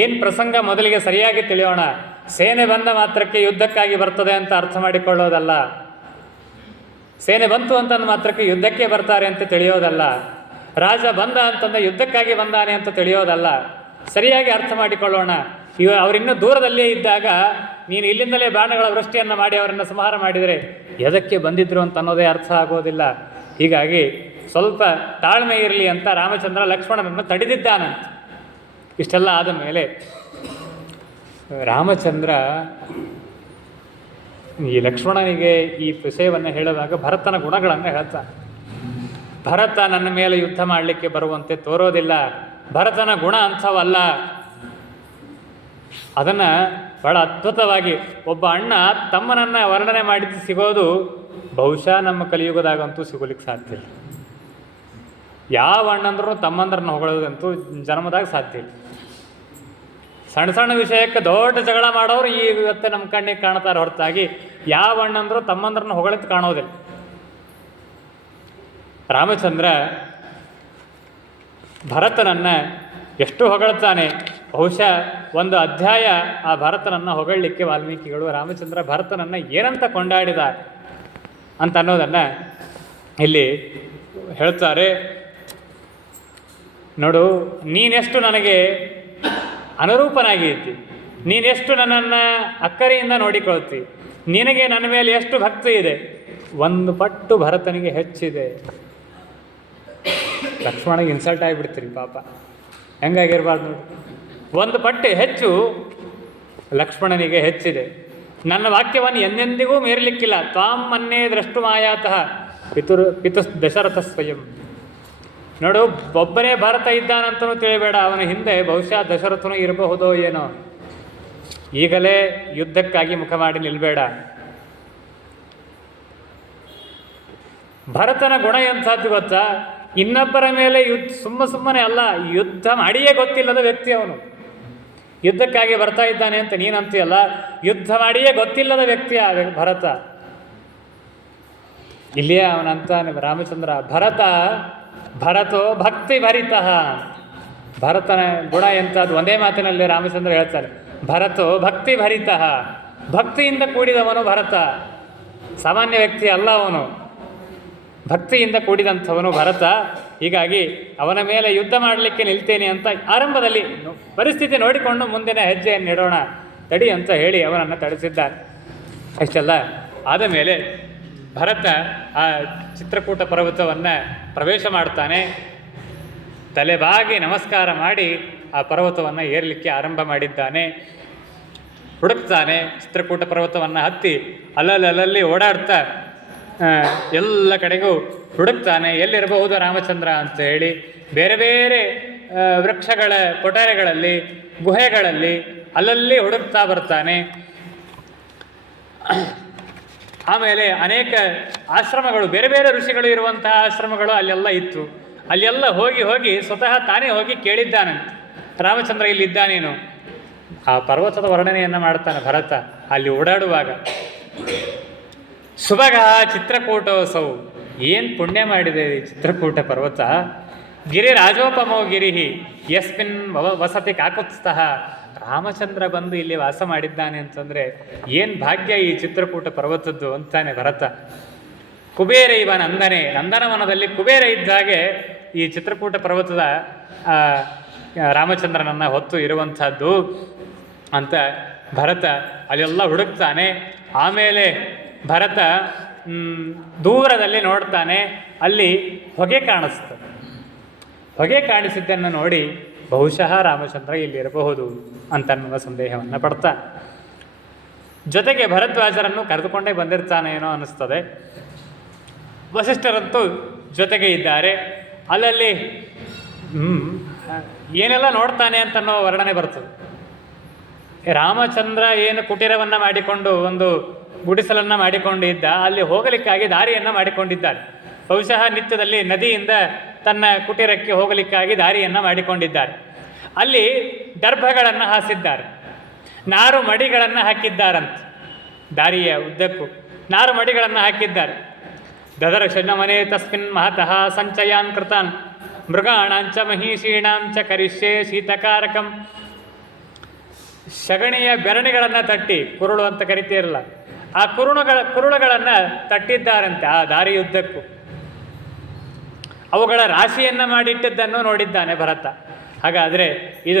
ಏನು ಪ್ರಸಂಗ ಮೊದಲಿಗೆ ಸರಿಯಾಗಿ ತಿಳಿಯೋಣ. ಸೇನೆ ಬಂದ ಮಾತ್ರಕ್ಕೆ ಯುದ್ಧಕ್ಕಾಗಿ ಬರ್ತದೆ ಅಂತ ಅರ್ಥ ಮಾಡಿಕೊಳ್ಳೋದಲ್ಲ. ಸೇನೆ ಬಂತು ಅಂತಂದ ಮಾತ್ರಕ್ಕೆ ಯುದ್ಧಕ್ಕೆ ಬರ್ತಾರೆ ಅಂತ ತಿಳಿಯೋದಲ್ಲ. ರಾಜ ಬಂದ ಅಂತಂದರೆ ಯುದ್ಧಕ್ಕಾಗಿ ಬಂದಾನೆ ಅಂತ ತಿಳಿಯೋದಲ್ಲ. ಸರಿಯಾಗಿ ಅರ್ಥ ಮಾಡಿಕೊಳ್ಳೋಣ. ಅವರಿನ್ನೂ ದೂರದಲ್ಲೇ ಇದ್ದಾಗ ನೀನು ಇಲ್ಲಿಂದಲೇ ಬಾಣಗಳ ವೃಷ್ಟಿಯನ್ನು ಮಾಡಿ ಅವರನ್ನು ಸಂಹಾರ ಮಾಡಿದರೆ ಎದಕ್ಕೆ ಬಂದಿದ್ರು ಅಂತ ಅನ್ನೋದೇ ಅರ್ಥ ಆಗೋದಿಲ್ಲ. ಹೀಗಾಗಿ ಸ್ವಲ್ಪ ತಾಳ್ಮೆ ಇರಲಿ ಅಂತ ರಾಮಚಂದ್ರ ಲಕ್ಷ್ಮಣನನ್ನು ತಡೆದಿದ್ದಾನಂತೆ. ಇಷ್ಟೆಲ್ಲ ಆದ ಮೇಲೆ ರಾಮಚಂದ್ರ ಈ ಲಕ್ಷ್ಮಣನಿಗೆ ಈ ವಿಷಯವನ್ನು ಹೇಳುವಾಗ ಭರತನ ಗುಣಗಳನ್ನು ಹೇಳ್ತಾನೆ. ಭರತ ನನ್ನ ಮೇಲೆ ಯುದ್ಧ ಮಾಡಲಿಕ್ಕೆ ಬರುವಂತೆ ತೋರೋದಿಲ್ಲ. ಭರತನ ಗುಣ ಅಂಥವಲ್ಲ. ಅದನ್ನು ಬಹಳ ಅದ್ಭುತವಾಗಿ ಒಬ್ಬ ಅಣ್ಣ ತಮ್ಮನನ್ನು ವರ್ಣನೆ ಮಾಡಿದ್ದು ಸಿಗೋದು ಬಹುಶಃ ನಮ್ಮ ಕಲಿಯುಗದಾಗಂತೂ ಸಿಗೋಲಿಕ್ಕೆ ಸಾಧ್ಯ ಇಲ್ಲ. ಯಾವ ಅಣ್ಣಂದ್ರೂ ತಮ್ಮಂದ್ರನ್ನ ಹೊಗಳೋದಂತೂ ಜನ್ಮದಾಗ ಸಾಧ್ಯ ಇಲ್ಲ. ಸಣ್ಣ ಸಣ್ಣ ವಿಷಯಕ್ಕೆ ದೊಡ್ಡ ಜಗಳ ಮಾಡೋರು ಇವತ್ತೆ ನಮ್ಮ ಕಣ್ಣಿಗೆ ಕಾಣ್ತಾರೆ ಹೊರತಾಗಿ ಯಾವ ಅಣ್ಣಂದ್ರೂ ತಮ್ಮಂದ್ರನ್ನ ಹೊಗಳಿದ್ದು ಕಾಣೋದಿಲ್ಲ. ರಾಮಚಂದ್ರ ಭರತನನ್ನು ಎಷ್ಟು ಹೊಗಳ್ತಾನೆ. ಬಹುಶಃ ಒಂದು ಅಧ್ಯಾಯ ಆ ಭರತನನ್ನು ಹೊಗಳಲಿಕ್ಕೆ ವಾಲ್ಮೀಕಿಗಳು ರಾಮಚಂದ್ರ ಭರತನನ್ನು ಏನಂತ ಕೊಂಡಾಡಿದ ಅಂತ ಅನ್ನೋದನ್ನು ಇಲ್ಲಿ ಹೇಳ್ತಾರೆ. ನೋಡು, ನೀನೆಷ್ಟು ನನಗೆ ಅನುರೂಪನಾಗಿದ್ದಿ, ನೀನೆಷ್ಟು ನನ್ನನ್ನು ಅಕ್ಕರೆಯಿಂದ ನೋಡಿಕೊಳ್ತಿ, ನಿನಗೆ ನನ್ನ ಮೇಲೆ ಎಷ್ಟು ಭಕ್ತಿ ಇದೆ. ಒಂದು ಪಟ್ಟು ಭರತನಿಗೆ ಹೆಚ್ಚಿದೆ. ಲಕ್ಷ್ಮಣಗೆ ಇನ್ಸಲ್ಟ್ ಆಗಿಬಿಡ್ತೀರಿ ಪಾಪ, ಹೆಂಗಾಗಿರ್ಬಾರ್ದು ನೋಡಿ. ಒಂದು ಪಟ್ಟು ಹೆಚ್ಚು ಲಕ್ಷ್ಮಣನಿಗೆ ಹೆಚ್ಚಿದೆ. ನನ್ನ ವಾಕ್ಯವನ್ನು ಎಂದೆಂದಿಗೂ ಮೀರಲಿಕ್ಕಿಲ್ಲ. ತ್ವಾಂ ಮನ್ನೇ ದ್ರಷ್ಟು ಮಾಯಾತಃ ಪಿತು ದಶರಥ ಸ್ವಯಂ. ನೋಡು, ಒಬ್ಬನೇ ಭಾರತ ಇದ್ದಾನಂತನೂ ತಿಳಿಬೇಡ, ಅವನ ಹಿಂದೆ ಬಹುಶಃ ದಶರಥನೂ ಇರಬಹುದೋ ಏನೋ. ಈಗಲೇ ಯುದ್ಧಕ್ಕಾಗಿ ಮುಖ ಮಾಡಿ ನಿಲ್ಬೇಡ. ಭರತನ ಗುಣ ಎಂಥದ್ದು ಗೊತ್ತಾ? ಇನ್ನೊಬ್ಬರ ಮೇಲೆ ಸುಮ್ಮನೆ ಅಲ್ಲ, ಯುದ್ಧ ಮಾಡಿಯೇ ಗೊತ್ತಿಲ್ಲದ ವ್ಯಕ್ತಿ ಅವನು. ಯುದ್ಧಕ್ಕಾಗಿ ಬರ್ತಾ ಇದ್ದಾನೆ ಅಂತ ನೀನಂತೀಯಲ್ಲ, ಯುದ್ಧ ಮಾಡಿಯೇ ಗೊತ್ತಿಲ್ಲದ ವ್ಯಕ್ತಿ ಆ ಭರತ. ಇಲ್ಲಿಯೇ ಅವನಂತ ರಾಮಚಂದ್ರ, ಭರತೋ ಭಕ್ತಿ ಭರಿತ. ಭರತನ ಗುಣ ಎಂಥದ್ದು ಒಂದೇ ಮಾತಿನಲ್ಲಿ ರಾಮಚಂದ್ರ ಹೇಳ್ತಾರೆ, ಭರತೋ ಭಕ್ತಿ ಭರಿತ. ಭಕ್ತಿಯಿಂದ ಕೂಡಿದವನು ಭರತ, ಸಾಮಾನ್ಯ ವ್ಯಕ್ತಿ ಅಲ್ಲ ಅವನು, ಭಕ್ತಿಯಿಂದ ಕೂಡಿದಂಥವನು ಭರತ. ಹೀಗಾಗಿ ಅವನ ಮೇಲೆ ಯುದ್ಧ ಮಾಡಲಿಕ್ಕೆ ನಿಲ್ತೇನೆ ಅಂತ ಆರಂಭದಲ್ಲಿ ಪರಿಸ್ಥಿತಿ ನೋಡಿಕೊಂಡು ಮುಂದಿನ ಹೆಜ್ಜೆಯನ್ನು ಇಡೋಣ ತಡಿ ಅಂತ ಹೇಳಿ ಅವನನ್ನು ತಡೆಸಿದ್ದಾನೆ. ಅಷ್ಟೆಲ್ಲ ಆದ ಮೇಲೆ ಭರತ ಆ ಚಿತ್ರಕೂಟ ಪರ್ವತವನ್ನು ಪ್ರವೇಶ ಮಾಡ್ತಾನೆ. ತಲೆಬಾಗಿ ನಮಸ್ಕಾರ ಮಾಡಿ ಆ ಪರ್ವತವನ್ನು ಏರಲಿಕ್ಕೆ ಆರಂಭ ಮಾಡಿದ್ದಾನೆ. ಹುಡುಕ್ತಾನೆ, ಚಿತ್ರಕೂಟ ಪರ್ವತವನ್ನು ಹತ್ತಿ ಅಲ್ಲಲ್ಲಿ ಓಡಾಡ್ತಾ ಎಲ್ಲ ಕಡೆಗೂ ಹುಡುಕ್ತಾನೆ. ಎಲ್ಲಿರಬಹುದು ರಾಮಚಂದ್ರ ಅಂತ ಹೇಳಿ ಬೇರೆ ಬೇರೆ ವೃಕ್ಷಗಳ ಕೊಠಾರೆಗಳಲ್ಲಿ, ಗುಹೆಗಳಲ್ಲಿ ಅಲ್ಲಲ್ಲಿ ಹುಡುಕ್ತಾ ಬರ್ತಾನೆ. ಆಮೇಲೆ ಅನೇಕ ಆಶ್ರಮಗಳು, ಬೇರೆ ಬೇರೆ ಋಷಿಗಳು ಇರುವಂತಹ ಆಶ್ರಮಗಳು ಅಲ್ಲೆಲ್ಲ ಇತ್ತು. ಅಲ್ಲೆಲ್ಲ ಹೋಗಿ ಹೋಗಿ ಸ್ವತಃ ತಾನೇ ಹೋಗಿ ಕೇಳಿದ್ದಾನಂತೆ, ರಾಮಚಂದ್ರ ಇಲ್ಲಿದ್ದಾನೇನು. ಆ ಪರ್ವತದ ವರ್ಣನೆಯನ್ನು ಮಾಡ್ತಾನೆ ಭರತ ಅಲ್ಲಿ ಓಡಾಡುವಾಗ. ಸುಭಗ ಚಿತ್ರಕೂಟೋತ್ಸವ, ಏನು ಪುಣ್ಯ ಮಾಡಿದೆ ಈ ಚಿತ್ರಕೂಟ ಪರ್ವತ. ಗಿರಿ ರಾಜೋಪಮೋ ಗಿರಿಹಿ ಯಸ್ಮಿನ್ ವಸತಿ ಕಾಕುತ್ಸ್ಥಃ. ರಾಮಚಂದ್ರ ಬಂದು ಇಲ್ಲಿ ವಾಸ ಮಾಡಿದ್ದಾನೆ ಅಂತಂದರೆ ಏನು ಭಾಗ್ಯ ಈ ಚಿತ್ರಕೂಟ ಪರ್ವತದ್ದು ಅಂತಾನೆ ಭರತ. ಕುಬೇರ ಇವ ನಂದನೆ, ನಂದನವನದಲ್ಲಿ ಕುಬೇರ ಇದ್ದಾಗೆ ಈ ಚಿತ್ರಕೂಟ ಪರ್ವತದ ರಾಮಚಂದ್ರನನ್ನು ಹೊತ್ತು ಇರುವಂಥದ್ದು ಅಂತ ಭರತ ಅಲ್ಲೆಲ್ಲ ಹುಡುಕ್ತಾನೆ. ಆಮೇಲೆ ಭರತ ದೂರದಲ್ಲಿ ನೋಡ್ತಾನೆ, ಅಲ್ಲಿ ಹೊಗೆ ಕಾಣಿಸ್ತದೆ. ಹೊಗೆ ಕಾಣಿಸಿದ್ದನ್ನು ನೋಡಿ ಬಹುಶಃ ರಾಮಚಂದ್ರ ಇಲ್ಲಿರಬಹುದು ಅಂತನ್ನುವ ಸಂದೇಹವನ್ನು ಪಡ್ತಾನೆ. ಜೊತೆಗೆ ಭರದ್ವಾಜರನ್ನು ಕರೆದುಕೊಂಡೇ ಬಂದಿರ್ತಾನೇನೋ ಅನ್ನಿಸ್ತದೆ. ವಸಿಷ್ಠರಂತೂ ಜೊತೆಗೆ ಇದ್ದಾರೆ. ಅಲ್ಲಲ್ಲಿ ಏನೆಲ್ಲ ನೋಡ್ತಾನೆ ಅಂತನ್ನೋ ವರ್ಣನೆ ಬರ್ತದೆ. ರಾಮಚಂದ್ರ ಏನು ಕುಟೀರವನ್ನು ಮಾಡಿಕೊಂಡು ಒಂದು ಗುಡಿಸಲನ್ನು ಮಾಡಿಕೊಂಡಿದ್ದ, ಅಲ್ಲಿ ಹೋಗಲಿಕ್ಕಾಗಿ ದಾರಿಯನ್ನು ಮಾಡಿಕೊಂಡಿದ್ದಾರೆ. ಬಹುಶಃ ನಿತ್ಯದಲ್ಲಿ ನದಿಯಿಂದ ತನ್ನ ಕುಟೀರಕ್ಕೆ ಹೋಗಲಿಕ್ಕಾಗಿ ದಾರಿಯನ್ನು ಮಾಡಿಕೊಂಡಿದ್ದಾರೆ. ಅಲ್ಲಿ ದರ್ಭಗಳನ್ನು ಹಾಸಿದ್ದಾರೆ, ನಾರು ಮಡಿಗಳನ್ನು ಹಾಕಿದ್ದಾರಂತೆ. ದಾರಿಯ ಉದ್ದಕ್ಕೂ ನಾರು ಮಡಿಗಳನ್ನು ಹಾಕಿದ್ದಾರೆ. ದದರ್ಶನ ಮನೆ ತಸ್ಮಿನ್ ಮಹತಃ ಸಂಚಯಾನ್ ಕೃತಾನ್ ಮೃಗಾಣಾಂಚ ಮಹಿಷೀಣಾಂಚ ಕರಿಷ್ಯೆ ಶೀತಕಾರಕಂ. ಸಗಣಿಯ ಬೆರಣಿಗಳನ್ನು ತಟ್ಟಿ, ಕುರುಳು ಅಂತ ಕರಿತೀರಲ್ಲ, ಆ ಕುರುಳುಗಳನ್ನು ತಟ್ಟಿದ್ದಾರಂತೆ ಆ ದಾರಿಯುದ್ದಕ್ಕೂ. ಅವುಗಳ ರಾಶಿಯನ್ನು ಮಾಡಿಟ್ಟಿದ್ದನ್ನು ನೋಡಿದ್ದಾನೆ ಭರತ. ಹಾಗಾದರೆ ಇದು